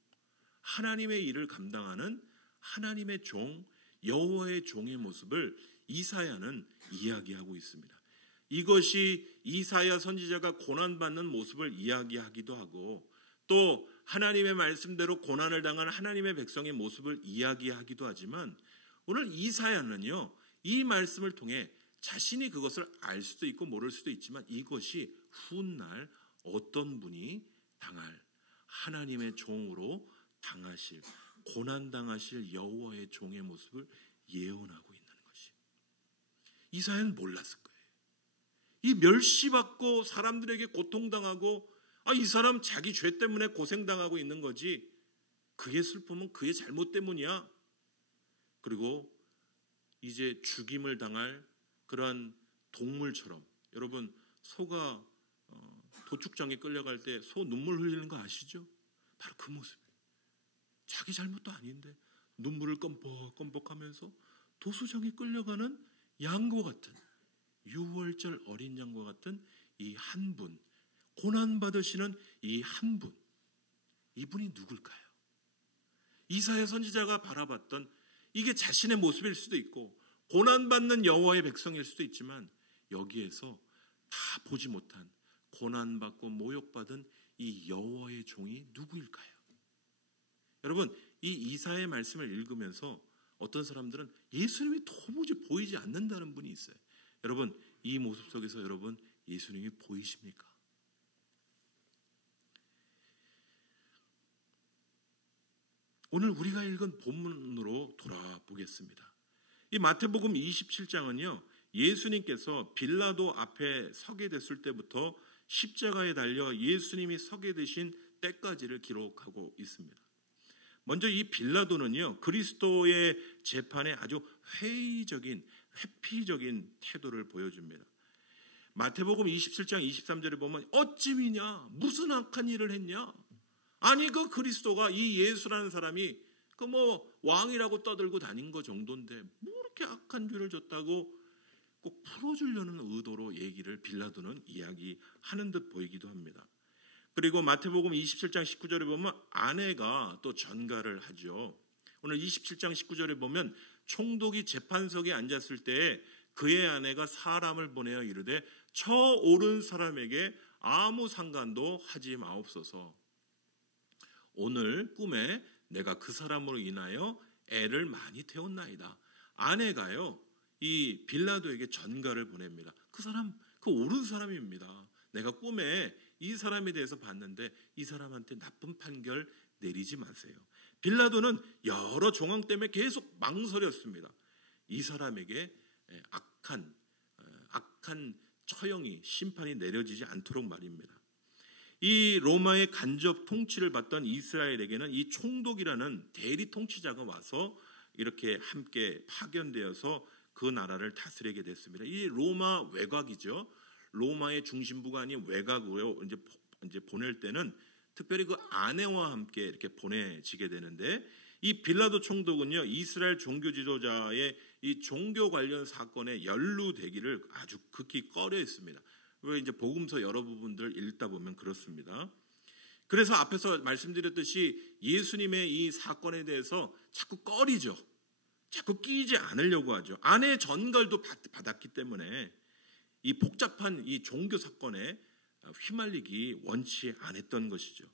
하나님의 일을 감당하는 하나님의 종, 여호와의 종의 모습을 이사야는 이야기하고 있습니다. 이것이 이사야 선지자가 고난받는 모습을 이야기하기도 하고 또 하나님의 말씀대로 고난을 당한 하나님의 백성의 모습을 이야기하기도 하지만 오늘 이사야는요, 이 말씀을 통해 자신이 그것을 알 수도 있고 모를 수도 있지만 이것이 훗날 어떤 분이 당할 하나님의 종으로 당하실 고난당하실 여호와의 종의 모습을 예언하고 있는 것이 이사야는 몰랐을 거예요. 이 멸시받고 사람들에게 고통당하고 이 사람 자기 죄 때문에 고생당하고 있는 거지 그의 슬픔은 그의 잘못 때문이야. 그리고 이제 죽임을 당할 그러한 동물처럼 여러분 소가 도축장에 끌려갈 때 소 눈물 흘리는 거 아시죠? 바로 그 모습이에요. 자기 잘못도 아닌데 눈물을 껌뻑껌뻑하면서 도수장에 끌려가는 양과 같은 6월절 어린 양과 같은 이 한 분, 고난받으시는 이 한 분, 이분이 누굴까요? 이사야 선지자가 바라봤던 이게 자신의 모습일 수도 있고 고난받는 여호와의 백성일 수도 있지만 여기에서 다 보지 못한 고난받고 모욕받은 이 여호와의 종이 누구일까요? 여러분, 이 이사야의 말씀을 읽으면서 어떤 사람들은 예수님이 도무지 보이지 않는다는 분이 있어요. 여러분, 이 모습 속에서 여러분 예수님이 보이십니까? 오늘 우리가 읽은 본문으로 돌아보겠습니다. 이 마태복음 27장은요, 예수님께서 빌라도 앞에 서게 됐을 때부터 십자가에 달려 예수님이 서게 되신 때까지를 기록하고 있습니다. 먼저 이 빌라도는요, 그리스도의 재판에 아주 회피적인 태도를 보여줍니다. 마태복음 27장 23절에 보면 어찌 미냐? 무슨 악한 일을 했냐? 아니 그 그리스도가 이 예수라는 사람이 그 왕이라고 떠들고 다닌 거 정도인데 뭐 이렇게 악한 죄를 졌다고 꼭 풀어주려는 의도로 얘기를 빌라도는 이야기하는 듯 보이기도 합니다. 그리고 마태복음 27장 19절에 보면 아내가 또 전가를 하죠. 오늘 27장 19절에 보면 총독이 재판석에 앉았을 때에 그의 아내가 사람을 보내어 이르되 저 옳은 사람에게 아무 상관도 하지 마옵소서. 오늘 꿈에 내가 그 사람으로 인하여 애를 많이 태웠나이다. 아내가요, 이 빌라도에게 전가를 보냅니다. 그 사람, 그 옳은 사람입니다. 내가 꿈에 이 사람에 대해서 봤는데 이 사람한테 나쁜 판결 내리지 마세요. 빌라도는 여러 정황 때문에 계속 망설였습니다. 이 사람에게 악한 처형이 심판이 내려지지 않도록 말입니다. 이 로마의 간접 통치를 받던 이스라엘에게는 이 총독이라는 대리 통치자가 와서 이렇게 함께 파견되어서 그 나라를 다스리게 됐습니다. 이 로마 외곽이죠. 로마의 중심부가 아닌 외곽으로 이제 보낼 때는 특별히 그 아내와 함께 이렇게 보내지게 되는데 이 빌라도 총독은요, 이스라엘 종교 지도자의 이 종교 관련 사건에 연루되기를 아주 극히 꺼려했습니다. 왜 이제 복음서 여러 부분들 읽다 보면 그렇습니다. 그래서 앞에서 말씀드렸듯이 예수님의 이 사건에 대해서 자꾸 꺼리죠. 자꾸 끼지 않으려고 하죠. 아내의 전갈도 받았기 때문에 이 복잡한 이 종교 사건에 휘말리기 원치 않았던 것이죠.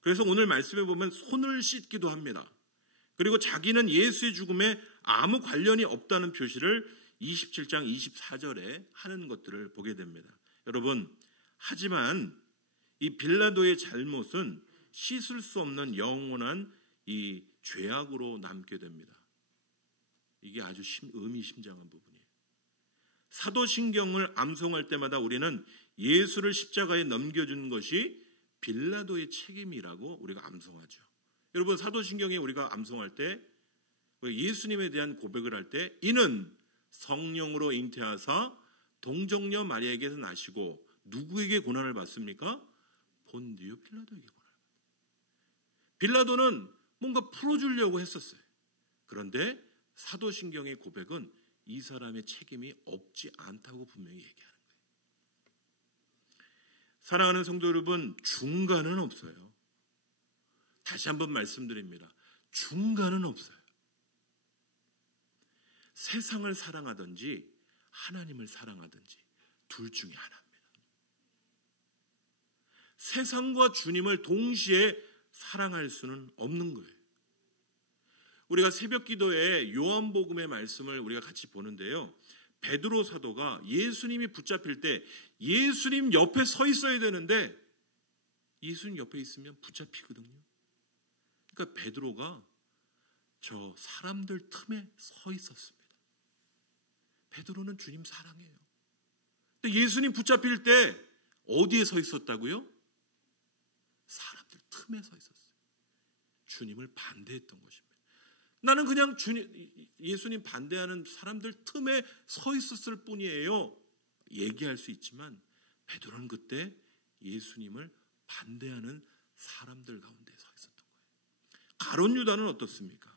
그래서 오늘 말씀에 보면 손을 씻기도 합니다. 그리고 자기는 예수의 죽음에 아무 관련이 없다는 표시를 27장 24절에 하는 것들을 보게 됩니다. 여러분, 하지만 이 빌라도의 잘못은 씻을 수 없는 영원한 이 죄악으로 남게 됩니다. 이게 아주 의미심장한 부분이에요. 사도신경을 암송할 때마다 우리는 예수를 십자가에 넘겨준 것이 빌라도의 책임이라고 우리가 암송하죠. 여러분, 사도신경에 우리가 암송할 때 예수님에 대한 고백을 할 때 이는 성령으로 잉태하사 동정녀 마리아에게서 나시고 누구에게 고난을 받습니까? 본디오 빌라도에게 고난을 받습니다. 빌라도는 뭔가 풀어주려고 했었어요. 그런데 사도신경의 고백은 이 사람의 책임이 없지 않다고 분명히 얘기하는 거예요. 사랑하는 성도 여러분, 중간은 없어요. 다시 한번 말씀드립니다. 중간은 없어요. 세상을 사랑하든지 하나님을 사랑하든지 둘 중에 하나입니다. 세상과 주님을 동시에 사랑할 수는 없는 거예요. 우리가 새벽 기도에 요한복음의 말씀을 우리가 같이 보는데요. 베드로 사도가 예수님이 붙잡힐 때 예수님 옆에 서 있어야 되는데 예수님 옆에 있으면 붙잡히거든요. 그러니까 베드로가 저 사람들 틈에 서 있었습니다. 베드로는 주님 사랑해요. 근데 예수님 붙잡힐 때 어디에 서 있었다고요? 사람들 틈에 서 있었어요. 주님을 반대했던 것입니다. 나는 그냥 예수님 반대하는 사람들 틈에 서 있었을 뿐이에요. 얘기할 수 있지만 베드로는 그때 예수님을 반대하는 사람들 가운데 서 있었던 거예요. 가룟 유다는 어떻습니까?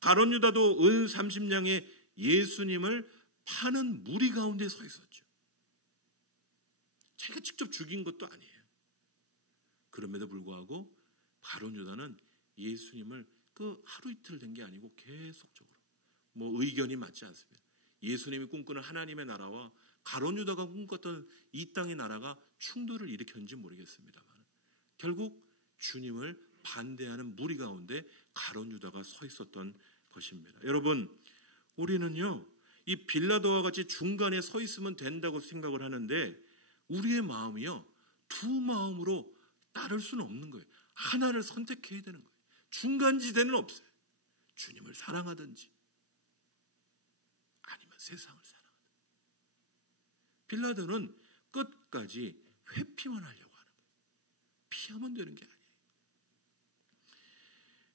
가룟 유다도 은 30냥에 예수님을 파는 무리 가운데 서 있었죠. 자기가 직접 죽인 것도 아니에요. 그럼에도 불구하고 가룟 유다는 예수님을 그 하루 이틀 된 게 아니고 계속적으로 의견이 맞지 않습니다. 예수님이 꿈꾸는 하나님의 나라와 가룟 유다가 꿈꿨던 이 땅의 나라가 충돌을 일으켰는지 모르겠습니다만 결국 주님을 반대하는 무리 가운데 가룟 유다가 서 있었던 것입니다. 여러분, 우리는요 이 빌라도와 같이 중간에 서 있으면 된다고 생각을 하는데 우리의 마음이요 두 마음으로 따를 수는 없는 거예요. 하나를 선택해야 되는 거예요. 중간지대는 없어요. 주님을 사랑하든지 아니면 세상을 사랑하든지. 빌라도는 끝까지 회피만 하려고 하는 거예요. 피하면 되는 게 아니에요.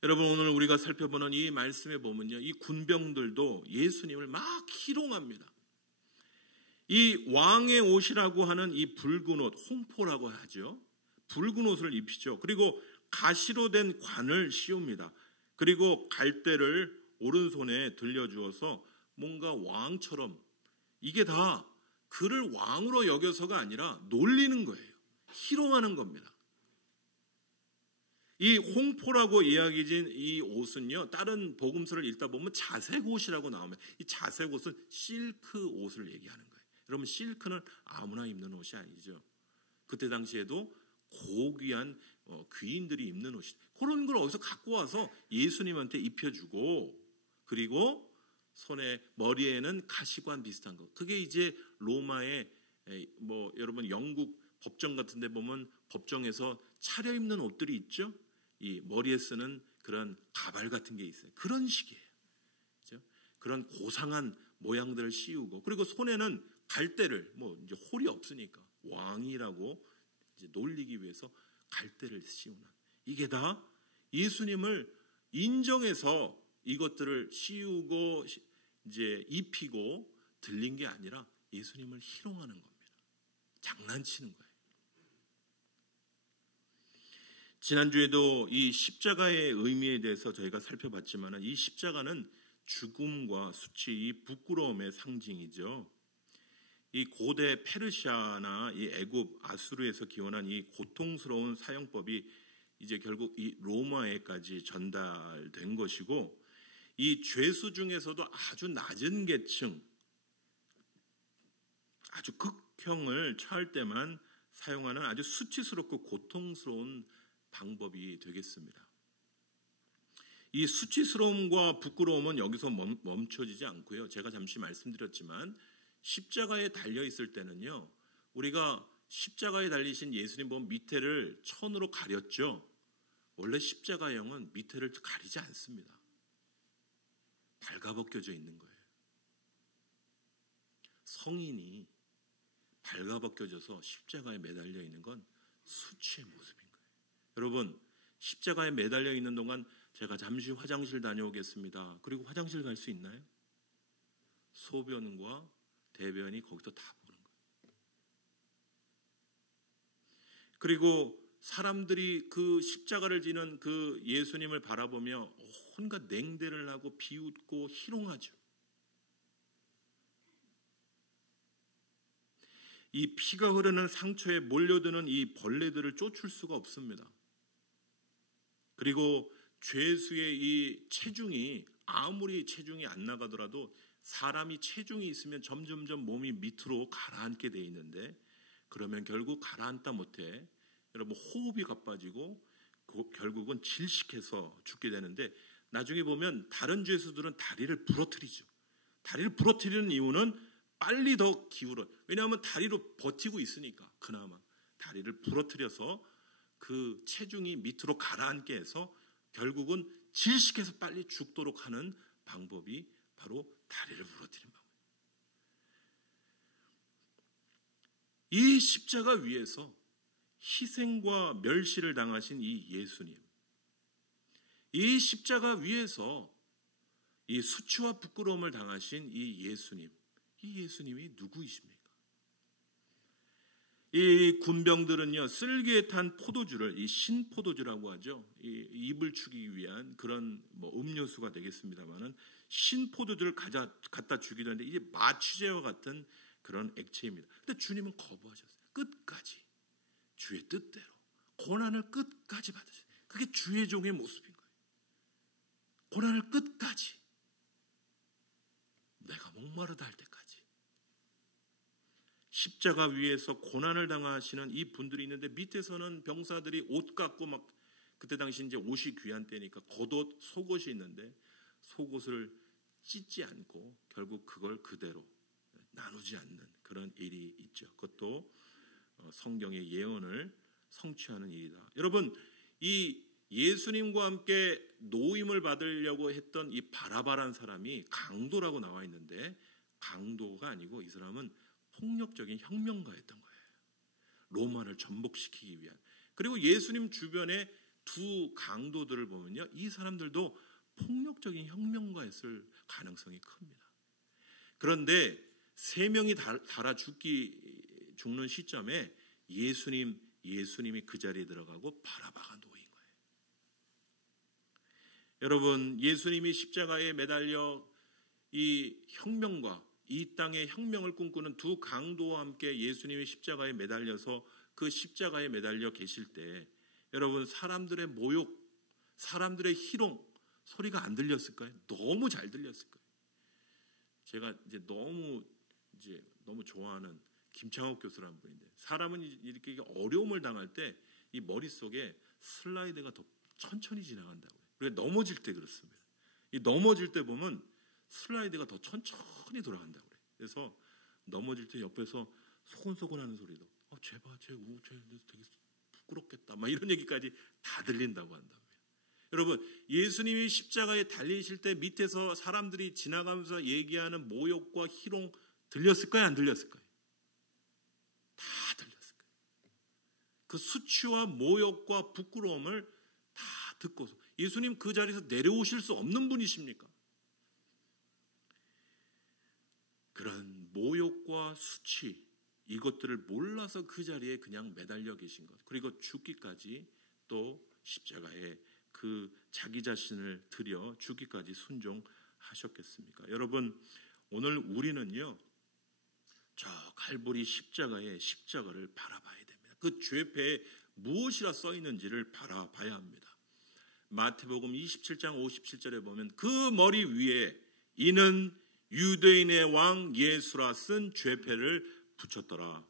여러분, 오늘 우리가 살펴보는 이 말씀에 보면요, 이 군병들도 예수님을 막 희롱합니다. 이 왕의 옷이라고 하는 이 붉은 옷, 홍포라고 하죠. 붉은 옷을 입히죠. 그리고 가시로 된 관을 씌웁니다. 그리고 갈대를 오른손에 들려주어서 뭔가 왕처럼, 이게 다 그를 왕으로 여겨서가 아니라 놀리는 거예요. 희롱하는 겁니다. 이 홍포라고 이야기진 이 옷은요, 다른 복음서를 읽다 보면 자색 옷이라고 나오면 이 자색 옷은 실크 옷을 얘기하는 거예요. 여러분, 실크는 아무나 입는 옷이 아니죠. 그때 당시에도 고귀한 귀인들이 입는 옷이, 그런 걸 어디서 갖고 와서 예수님한테 입혀주고, 그리고 손에 머리에는 가시관 비슷한 거, 그게 이제 로마의 여러분 영국 법정 같은 데 보면 법정에서 차려입는 옷들이 있죠. 이 머리에 쓰는 그런 가발 같은 게 있어요. 그런 식이에요. 그렇죠? 그런 고상한 모양들을 씌우고, 그리고 손에는 갈대를, 이제 홀이 없으니까 왕이라고 이제 놀리기 위해서 갈대를 씌우는, 이게 다 예수님을 인정해서 이것들을 씌우고 이제 입히고 들린 게 아니라 예수님을 희롱하는 겁니다. 장난치는 거예요. 지난주에도 이 십자가의 의미에 대해서 저희가 살펴봤지만 이 십자가는 죽음과 수치, 이 부끄러움의 상징이죠. 이 고대 페르시아나 이 애굽, 아수르에서 기원한 이 고통스러운 사형법이 이제 결국 이 로마에까지 전달된 것이고, 이 죄수 중에서도 아주 낮은 계층, 아주 극형을 처할 때만 사용하는 아주 수치스럽고 고통스러운 방법이 되겠습니다. 이 수치스러움과 부끄러움은 여기서 멈춰지지 않고요. 제가 잠시 말씀드렸지만 십자가에 달려 있을 때는요, 우리가 십자가에 달리신 예수님 보면 밑에를 천으로 가렸죠. 원래 십자가형은 밑에를 가리지 않습니다. 발가벗겨져 있는 거예요. 성인이 발가벗겨져서 십자가에 매달려 있는 건 수치의 모습인 거예요. 여러분, 십자가에 매달려 있는 동안 제가 잠시 화장실 다녀오겠습니다. 그리고 화장실 갈 수 있나요? 소변과 대변이 거기서 다 보는 거예요. 그리고 사람들이 그 십자가를 지는 그 예수님을 바라보며 온갖 냉대를 하고 비웃고 희롱하죠. 이 피가 흐르는 상처에 몰려드는 이 벌레들을 쫓을 수가 없습니다. 그리고 죄수의 이 체중이 아무리 체중이 안 나가더라도 사람이 체중이 있으면 점점점 몸이 밑으로 가라앉게 돼 있는데, 그러면 결국 가라앉다 못해 여러분 호흡이 가빠지고 결국은 질식해서 죽게 되는데, 나중에 보면 다른 죄수들은 다리를 부러뜨리죠. 다리를 부러뜨리는 이유는 빨리 더 기울어요. 왜냐하면 다리로 버티고 있으니까. 그나마 다리를 부러뜨려서 그 체중이 밑으로 가라앉게 해서 결국은 질식해서 빨리 죽도록 하는 방법이 바로 다리를 부러뜨리는 방법이에요. 이 십자가 위에서 희생과 멸시를 당하신 이 예수님, 이 십자가 위에서 이 수치와 부끄러움을 당하신 이 예수님, 이 예수님이 누구이십니까? 이 군병들은요, 쓸개에 탄 포도주를, 이 신포도주라고 하죠. 이 입을 죽이기 위한 그런 음료수가 되겠습니다만은 신포도주를 갖다 주기도 하는데 이게 마취제와 같은 그런 액체입니다. 근데 주님은 거부하셨어요. 끝까지 주의 뜻대로 고난을 끝까지 받으셨어요. 그게 주의 종의 모습인 거예요. 고난을 끝까지, 내가 목마르다 할 때까지. 십자가 위에서 고난을 당하시는 이 분들이 있는데, 밑에서는 병사들이 옷 갖고 막, 그때 당시 이제 옷이 귀한 때니까 겉옷, 속옷이 있는데 속옷을 찢지 않고 결국 그걸 그대로 나누지 않는 그런 일이 있죠. 그것도 성경의 예언을 성취하는 일이다. 여러분, 이 예수님과 함께 노임을 받으려고 했던 이 바라바라는 사람이 강도라고 나와 있는데, 강도가 아니고 이 사람은 폭력적인 혁명가였던 거예요. 로마를 전복시키기 위한. 그리고 예수님 주변에 두 강도들을 보면요, 이 사람들도 폭력적인 혁명가였을 가능성이 큽니다. 그런데 세 명이 달아 죽는 시점에 예수님이 그 자리에 들어가고 바라바가 놓인 거예요. 여러분, 예수님이 십자가에 매달려 이 혁명과 이 땅의 혁명을 꿈꾸는 두 강도와 함께 예수님이 십자가에 매달려서 그 십자가에 매달려 계실 때, 여러분, 사람들의 모욕, 사람들의 희롱 소리가 안 들렸을까요? 너무 잘 들렸을 거예요. 제가 이제 너무 좋아하는 김창옥 교수라는 분인데, 사람은 이렇게 어려움을 당할 때 이 머릿속에 슬라이드가 더 천천히 지나간다고요. 그러니까 넘어질 때 그렇습니다. 이 넘어질 때 보면 슬라이드가 더 천천히 돌아간다고 그래요. 그래서 넘어질 때 옆에서 소곤소곤하는 소리도 제발 쟤 되게 부끄럽겠다 막 이런 얘기까지 다 들린다고 한다고요. 여러분, 예수님이 십자가에 달리실 때 밑에서 사람들이 지나가면서 얘기하는 모욕과 희롱 들렸을까요? 안 들렸을까요? 다 들렸을 거예요. 그 수치와 모욕과 부끄러움을 다 듣고서, 예수님 그 자리에서 내려오실 수 없는 분이십니까? 그런 모욕과 수치, 이것들을 몰라서 그 자리에 그냥 매달려 계신 것, 그리고 죽기까지 또 십자가에 그 자기 자신을 들여 죽기까지 순종하셨겠습니까? 여러분, 오늘 우리는요, 저 갈보리 십자가의 십자가를 바라봐야 됩니다. 그 죄패에 무엇이라 써 있는지를 바라봐야 합니다. 마태복음 27장 57절에 보면 그 머리 위에 이는 유대인의 왕 예수라 쓴 죄패를 붙였더라.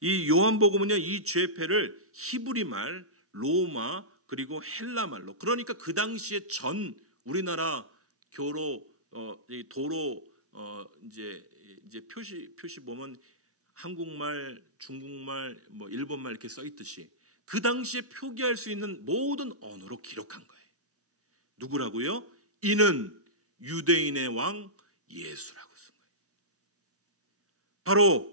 이 요한복음은요, 이 죄패를 히브리 말, 로마 그리고 헬라 말로, 그러니까 그 당시에 전 우리나라 도로 이제 표시 보면 한국말, 중국말, 뭐 일본말 이렇게 써 있듯이 그 당시에 표기할 수 있는 모든 언어로 기록한 거예요. 누구라고요? 이는 유대인의 왕 예수라고 쓴 거예요. 바로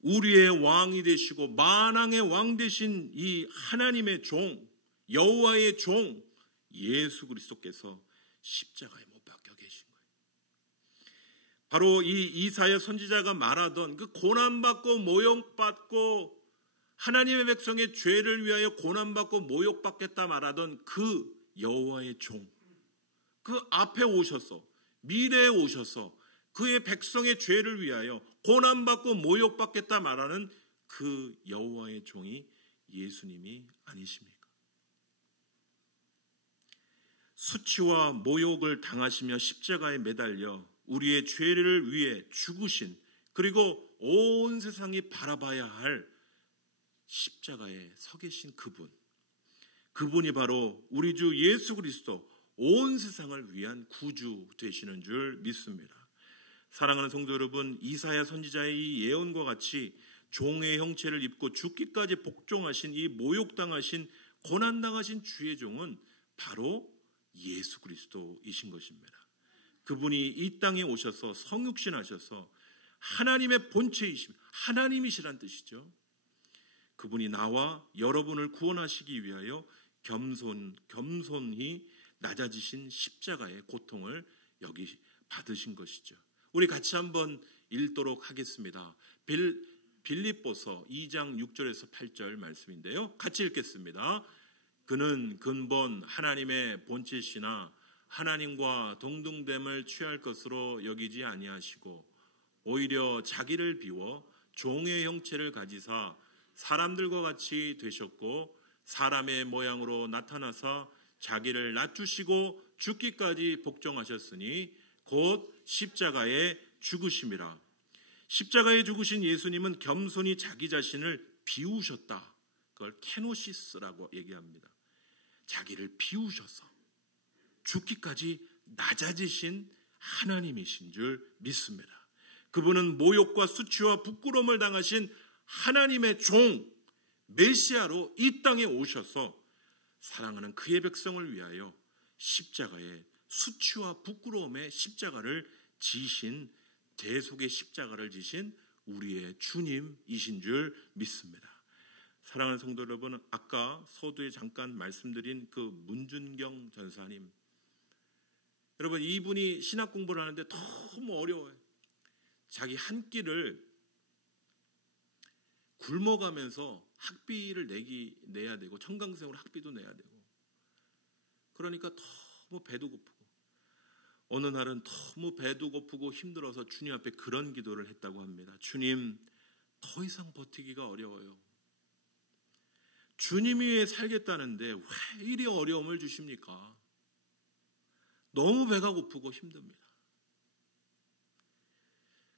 우리의 왕이 되시고 만왕의 왕 되신 이 하나님의 종, 여호와의 종 예수 그리스도께서 십자가에 못 박혀 계신 거예요. 바로 이 이사야 선지자가 말하던 그 고난받고 모욕받고 하나님의 백성의 죄를 위하여 고난받고 모욕받겠다 말하던 그 여호와의 종, 그 앞에 오셔서 미래에 오셔서 그의 백성의 죄를 위하여 고난받고 모욕받겠다 말하는 그 여호와의 종이 예수님이 아니십니까? 수치와 모욕을 당하시며 십자가에 매달려 우리의 죄를 위해 죽으신, 그리고 온 세상이 바라봐야 할 십자가에 서 계신 그분이 바로 우리 주 예수 그리스도, 온 세상을 위한 구주 되시는 줄 믿습니다. 사랑하는 성도 여러분, 이사야 선지자의 이 예언과 같이 종의 형체를 입고 죽기까지 복종하신 이 모욕당하신 고난당하신 주의 종은 바로 예수 그리스도이신 것입니다. 그분이 이 땅에 오셔서 성육신하셔서 하나님의 본체이십니다. 하나님이시란 뜻이죠. 그분이 나와 여러분을 구원하시기 위하여 겸손히 낮아지신 십자가의 고통을 여기 받으신 것이죠. 우리 같이 한번 읽도록 하겠습니다. 빌립보서 2장 6절에서 8절 말씀인데요. 같이 읽겠습니다. 그는 근본 하나님의 본체시나 하나님과 동등됨을 취할 것으로 여기지 아니하시고 오히려 자기를 비워 종의 형체를 가지사 사람들과 같이 되셨고 사람의 모양으로 나타나사 자기를 낮추시고 죽기까지 복종하셨으니 곧 십자가에 죽으심이라. 십자가에 죽으신 예수님은 겸손히 자기 자신을 비우셨다. 그걸 케노시스라고 얘기합니다. 자기를 비우셔서 죽기까지 낮아지신 하나님이신 줄 믿습니다. 그분은 모욕과 수치와 부끄러움을 당하신 하나님의 종 메시아로 이 땅에 오셔서 사랑하는 그의 백성을 위하여 십자가에 수치와 부끄러움의 십자가를 지신, 대속의 십자가를 지신 우리의 주님이신 줄 믿습니다. 사랑하는 성도 여러분, 아까 서두에 잠깐 말씀드린 그 문준경 전사님, 여러분 이분이 신학 공부를 하는데 너무 어려워요. 자기 한 끼를 굶어가면서 학비를 내야 되고 청강생으로 학비도 내야 되고, 그러니까 너무 배도 고프고 어느 날은 너무 배도 고프고 힘들어서 주님 앞에 그런 기도를 했다고 합니다. 주님, 더 이상 버티기가 어려워요. 주님 위에 살겠다는데 왜 이리 어려움을 주십니까? 너무 배가 고프고 힘듭니다.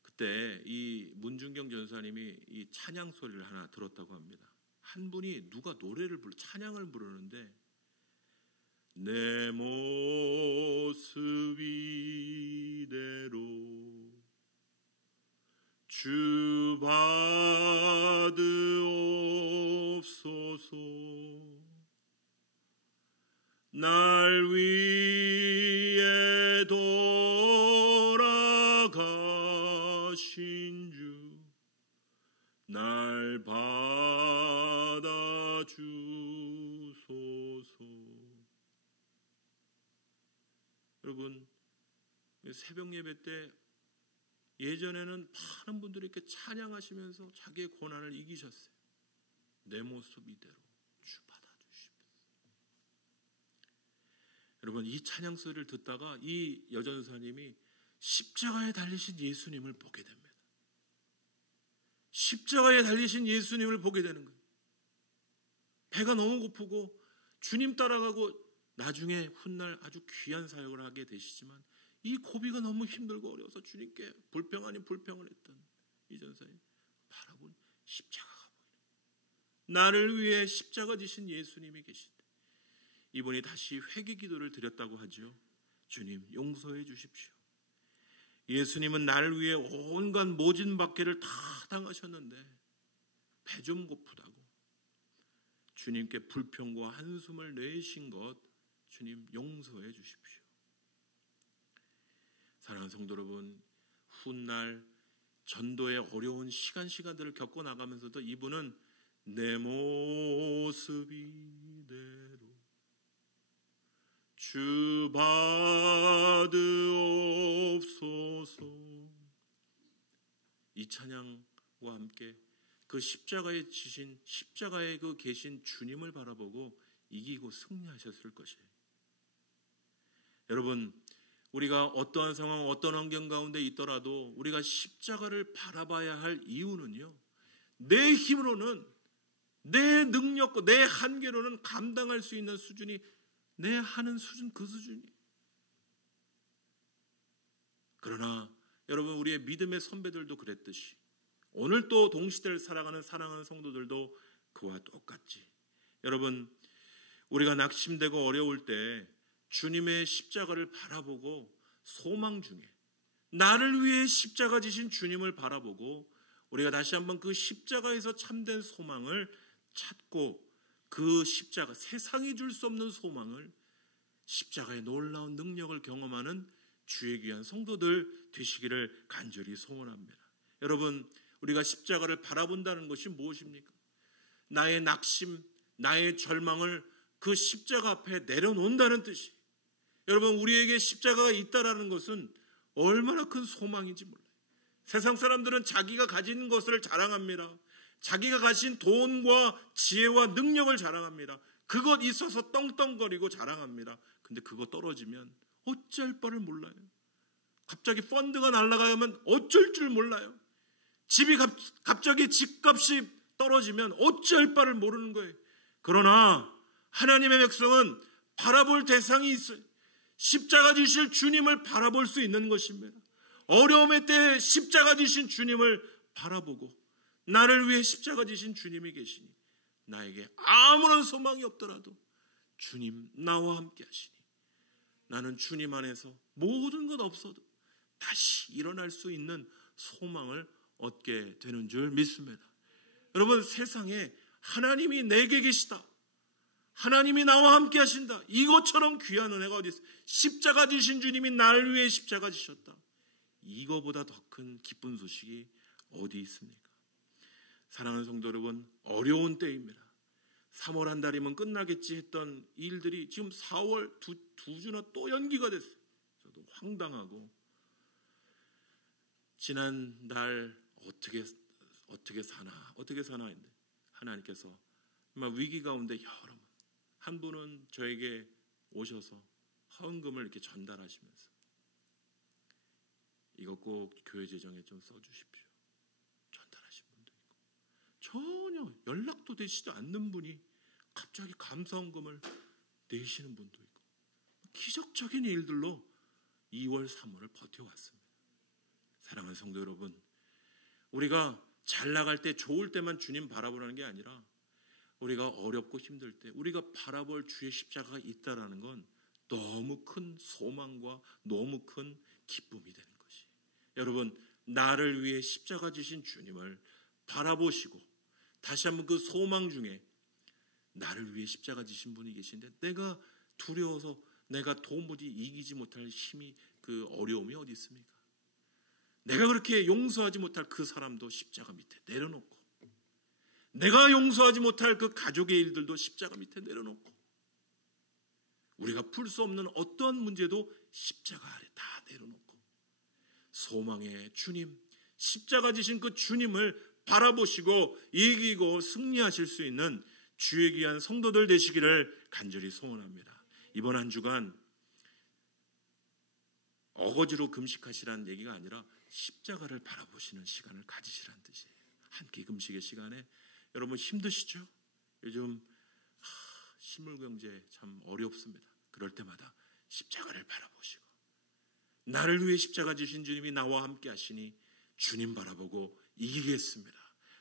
그때 이 문준경 전사님이 이 찬양 소리를 하나 들었다고 합니다. 한 분이 누가 노래를 찬양을 부르는데 내 모습 이대로 주 받으옵소서. 날 위해 돌아가신 주 날 받아주소서. 여러분, 새벽 예배 때 예전에는 많은 분들이 이렇게 찬양하시면서 자기의 고난을 이기셨어요. 내 모습 이대로 주 받아주십시오. 여러분, 이 찬양 소리를 듣다가 이 여전사님이 십자가에 달리신 예수님을 보게 됩니다. 십자가에 달리신 예수님을 보게 되는 거예요. 배가 너무 고프고 주님 따라가고 나중에 훗날 아주 귀한 사역을 하게 되시지만 이 고비가 너무 힘들고 어려워서 주님께 불평 아닌 불평을 했던 이 전사에 바라본 십자가가 보이는, 나를 위해 십자가 지신 예수님이 계신데 이분이 다시 회개 기도를 드렸다고 하죠. 주님 용서해 주십시오. 예수님은 나를 위해 온갖 모진 박해를 다 당하셨는데 배 좀 고프다고 주님께 불평과 한숨을 내신 것 주님 용서해 주십시오. 사랑하는 성도 여러분, 훗날 전도의 어려운 시간들을 겪어 나가면서도 이분은 내 모습 이대로 주 받으옵소서, 이 찬양과 함께 그 십자가에 지신 십자가에 그 계신 주님을 바라보고 이기고 승리하셨을 것이에요. 여러분, 우리가 어떠한 상황, 어떤 환경 가운데 있더라도 우리가 십자가를 바라봐야 할 이유는요, 내 힘으로는, 내 능력과 내 한계로는 감당할 수 있는 수준이 내 하는 수준, 그 수준이. 그러나 여러분, 우리의 믿음의 선배들도 그랬듯이 오늘 또 동시대를 살아가는 사랑하는 성도들도 그와 똑같지. 여러분, 우리가 낙심되고 어려울 때 주님의 십자가를 바라보고 소망 중에 나를 위해 십자가 지신 주님을 바라보고 우리가 다시 한번 그 십자가에서 참된 소망을 찾고 그 십자가, 세상이 줄 수 없는 소망을, 십자가의 놀라운 능력을 경험하는 주의 귀한 성도들 되시기를 간절히 소원합니다. 여러분, 우리가 십자가를 바라본다는 것이 무엇입니까? 나의 낙심, 나의 절망을 그 십자가 앞에 내려놓는다는 뜻이. 여러분, 우리에게 십자가가 있다라는 것은 얼마나 큰 소망인지 몰라요. 세상 사람들은 자기가 가진 것을 자랑합니다. 자기가 가진 돈과 지혜와 능력을 자랑합니다. 그것 있어서 떵떵거리고 자랑합니다. 근데 그거 떨어지면 어쩔 바를 몰라요. 갑자기 펀드가 날아가면 어쩔 줄 몰라요. 집이 갑자기 집값이 떨어지면 어쩔 바를 모르는 거예요. 그러나 하나님의 백성은 바라볼 대상이 있어요. 십자가 지실 주님을 바라볼 수 있는 것입니다. 어려움의 때에 십자가 지신 주님을 바라보고 나를 위해 십자가 지신 주님이 계시니 나에게 아무런 소망이 없더라도 주님 나와 함께 하시니 나는 주님 안에서 모든 것 없어도 다시 일어날 수 있는 소망을 얻게 되는 줄 믿습니다. 여러분, 세상에 하나님이 내게 계시다, 하나님이 나와 함께 하신다, 이것처럼 귀한 은혜가 어디 있어요? 십자가 지신 주님이 나를 위해 십자가 지셨다. 이거보다 더 큰 기쁜 소식이 어디 있습니까? 사랑하는 성도 여러분, 어려운 때입니다. 3월 한 달이면 끝나겠지 했던 일들이 지금 4월 두 주나 또 연기가 됐어요. 저도 황당하고, 지난달 어떻게 사나 했는데 하나님께서 정말 위기 가운데 여러분, 한 분은 저에게 오셔서 헌금을 이렇게 전달하시면서 이거 꼭 교회 재정에 좀 써주십시오, 전달하신 분도 있고, 전혀 연락도 되시지 않는 분이 갑자기 감사헌금을 내시는 분도 있고, 기적적인 일들로 2월 3월을 버텨왔습니다. 사랑하는 성도 여러분, 우리가 잘 나갈 때, 좋을 때만 주님 바라보라는 게 아니라 우리가 어렵고 힘들 때 우리가 바라볼 주의 십자가가 있다라는 건 너무 큰 소망과 너무 큰 기쁨이 되는 것이. 여러분, 나를 위해 십자가 지신 주님을 바라보시고 다시 한번 그 소망 중에 나를 위해 십자가 지신 분이 계신데 내가 두려워서 내가 도무지 이기지 못할 힘이, 그 어려움이 어디 있습니까? 내가 그렇게 용서하지 못할 그 사람도 십자가 밑에 내려놓고, 내가 용서하지 못할 그 가족의 일들도 십자가 밑에 내려놓고, 우리가 풀 수 없는 어떠한 문제도 십자가 아래 다 내려놓고 소망의 주님, 십자가 지신 그 주님을 바라보시고 이기고 승리하실 수 있는 주의 귀한 성도들 되시기를 간절히 소원합니다. 이번 한 주간 어거지로 금식하시라는 얘기가 아니라 십자가를 바라보시는 시간을 가지시라는 뜻이에요. 한 끼 금식의 시간에 여러분 힘드시죠? 요즘 실물 경제 참 어렵습니다. 그럴 때마다 십자가를 바라보시고, 나를 위해 십자가 지신 주님이 나와 함께 하시니 주님 바라보고 이기겠습니다.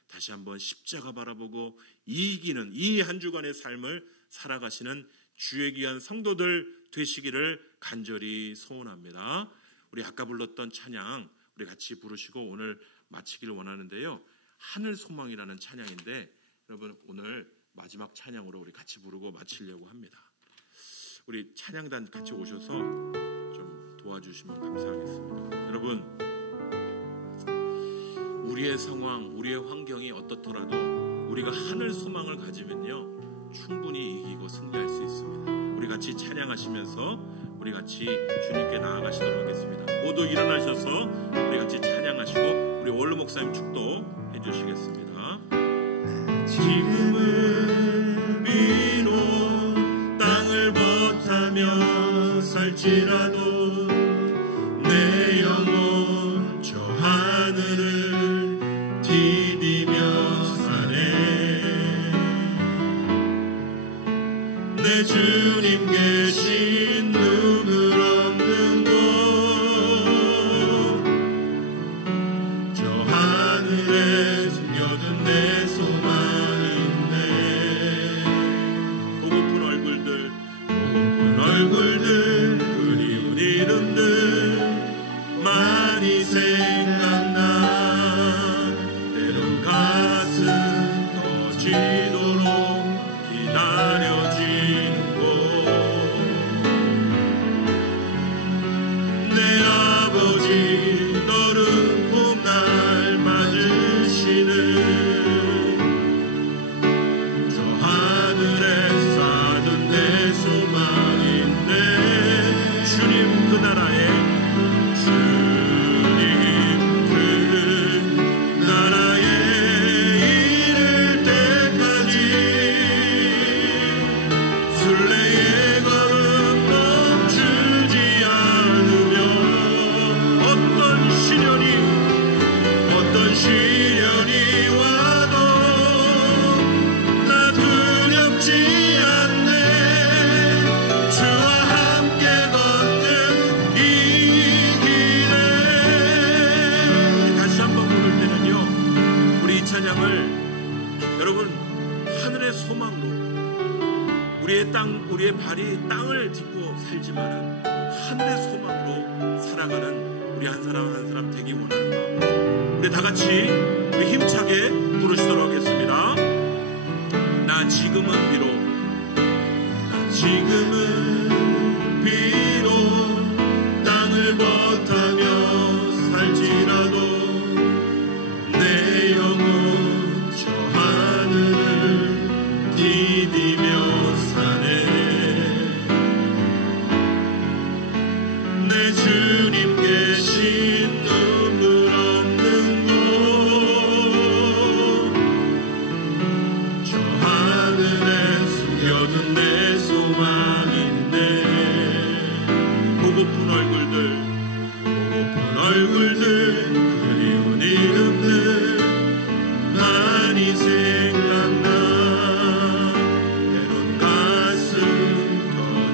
다시 한번 십자가 바라보고 이기는 이 한 주간의 삶을 살아가시는 주의 귀한 성도들 되시기를 간절히 소원합니다. 우리 아까 불렀던 찬양 우리 같이 부르시고 오늘 마치기를 원하는데요. 하늘 소망이라는 찬양인데, 여러분 오늘 마지막 찬양으로 우리 같이 부르고 마치려고 합니다. 우리 찬양단 같이 오셔서 좀 도와주시면 감사하겠습니다. 여러분, 우리의 상황, 우리의 환경이 어떻더라도 우리가 하늘 소망을 가지면요 충분히 이기고 승리할 수 있습니다. 우리 같이 찬양하시면서 우리 같이 주님께 나아가시도록 하겠습니다. 모두 일어나셔서 우리 같이 찬양하시고 우리 원로 목사님 축도해 주시겠습니다. 지금은 비록 땅을 벗하며 살지라도 내 영혼 저 하늘을 디디며 사네. 내 주님 계신 눈을 없는 곳 저 하늘에 숨겨둔 내 소망인데, 보고픈 얼굴들 그리운 이름들 많이 생각나. 때론 가슴 터지도록 기다려지는 곳, 내 아버지 너른 봄날 맞으시는 저 하늘에 쌓은 내 소망인데, 주님 그 나라에 이를 때까지 순례의 걸음 멈추지 않으며, 어떤 시련이 와도 나 두렵지 않네. 주와 함께 걷는 이 길에. 다시 한번 부를 때는요 우리 이 찬양을 여러분 하늘의 소망으로, 우리의 발이 땅을 딛고 살지만은 하늘의 소망으로 살아가는 우리 한 사람 한 사람 되기 원하는 마음으로 우리 다 같이 우리 힘차게 부르시도록 하겠습니다. 나 지금은 비록 땅을 벗하며 살지라도 내 영혼 저 하늘을 디디며 사네. 내 주님 계신 눈물 없는 곳 저 하늘에 숨겨둔 내 소망인데, 보고픈 얼굴들 그리운 이름들 많이 생각나. 때론 가슴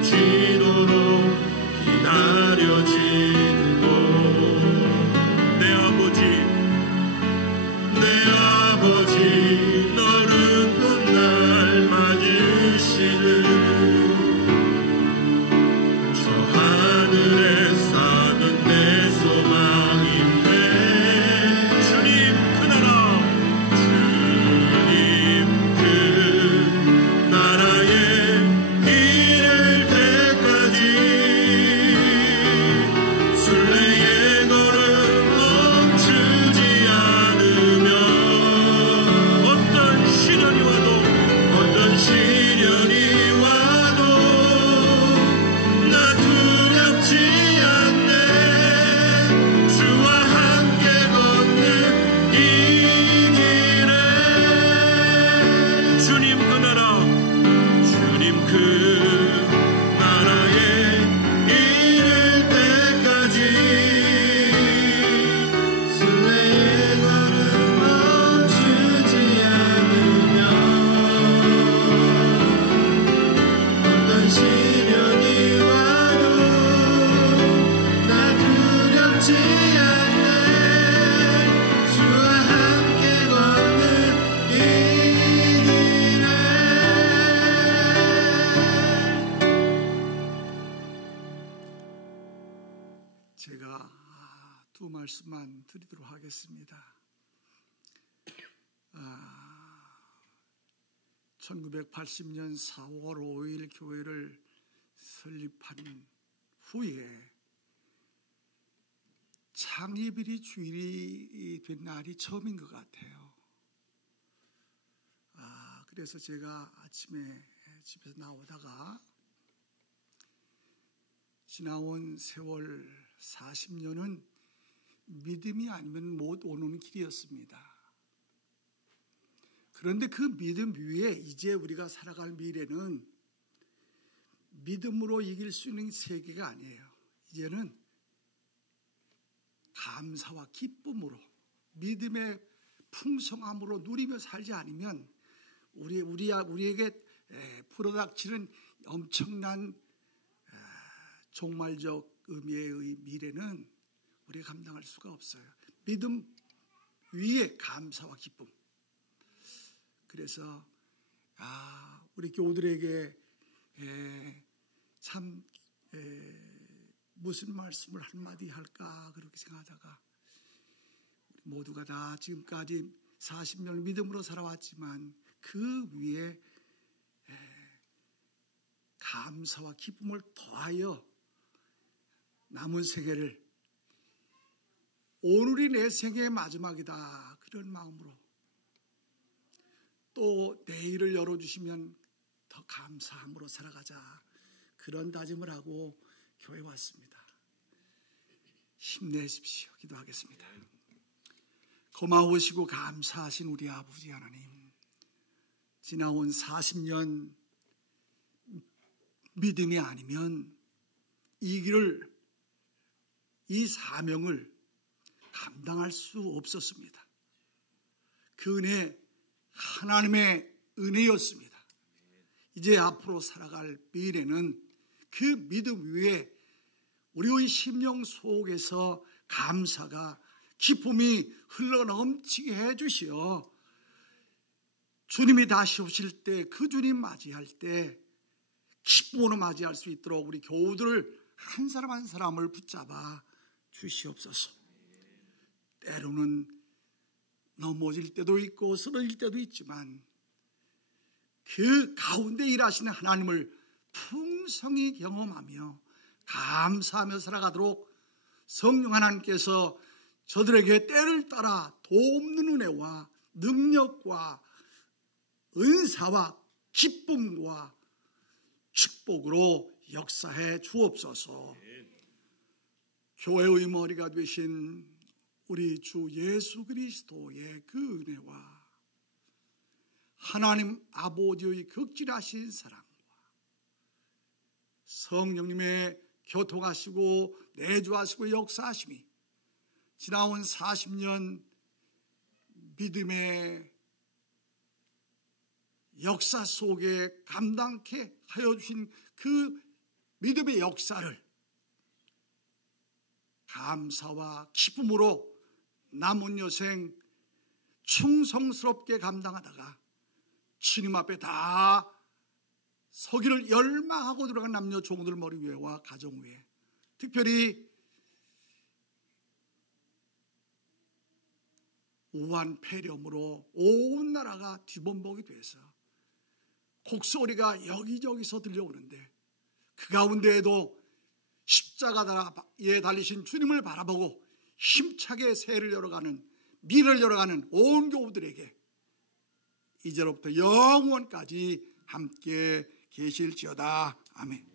터지도록 기다려지는 곳, 내 아버지 너른 봄날 맞으시는 저 하늘에 쌓은 내 소망인데, 주님 그 나라 말씀만 드리도록 하겠습니다. 1980년 4월 5일 교회를 설립한 후에 창립일이 주일이 된 날이 처음인 것 같아요. 그래서 제가 아침에 집에서 나오다가 지나온 세월 40년은 믿음이 아니면 못 오는 길이었습니다. 그런데 그 믿음 위에 이제 우리가 살아갈 미래는 믿음으로 이길 수 있는 세계가 아니에요. 이제는 감사와 기쁨으로 믿음의 풍성함으로 누리며 살지 않으면 우리에게 불어닥치는 엄청난 종말적 의미의 미래는 우리가 감당할 수가 없어요. 믿음 위에 감사와 기쁨. 그래서 우리 교우들에게 참 무슨 말씀을 한마디 할까 그렇게 생각하다가 우리 모두가 다 지금까지 40년을 믿음으로 살아왔지만 그 위에 감사와 기쁨을 더하여 남은 세계를 오늘이 내 생애의 마지막이다 그런 마음으로 또 내일을 열어주시면 더 감사함으로 살아가자 그런 다짐을 하고 교회에 왔습니다. 힘내십시오. 기도하겠습니다. 고마우시고 감사하신 우리 아버지 하나님, 지나온 40년 믿음이 아니면 이 길을, 이 사명을 감당할 수 없었습니다. 그 은혜 하나님의 은혜였습니다. 이제 앞으로 살아갈 미래는 그 믿음 위에 우리의 심령 속에서 감사가 기쁨이 흘러넘치게 해주시어 주님이 다시 오실 때 그 주님 맞이할 때 기쁨으로 맞이할 수 있도록 우리 교우들을 한 사람 한 사람을 붙잡아 주시옵소서. 때로는 넘어질 때도 있고 쓰러질 때도 있지만 그 가운데 일하시는 하나님을 풍성히 경험하며 감사하며 살아가도록 성령 하나님께서 저들에게 때를 따라 돕는 은혜와 능력과 은사와 기쁨과 축복으로 역사해 주옵소서. 교회의 머리가 되신 우리 주 예수 그리스도의 그 은혜와 하나님 아버지의 극진하신 사랑과 성령님의 교통하시고 내주하시고 역사하심이 지나온 40년 믿음의 역사 속에 감당케 하여 주신 그 믿음의 역사를 감사와 기쁨으로 남은 여생 충성스럽게 감당하다가 주님 앞에 다 서기를 열망하고 들어간 남녀 종들 머리 위에와 가정 위에, 특별히 우한 폐렴으로 온 나라가 뒤범벅이 돼서 곡소리가 여기저기서 들려오는데 그 가운데에도 십자가에 달리신 주님을 바라보고 힘차게 새해를 열어가는, 미래를 열어가는 온 교우들에게 이제로부터 영원까지 함께 계실지어다. 아멘.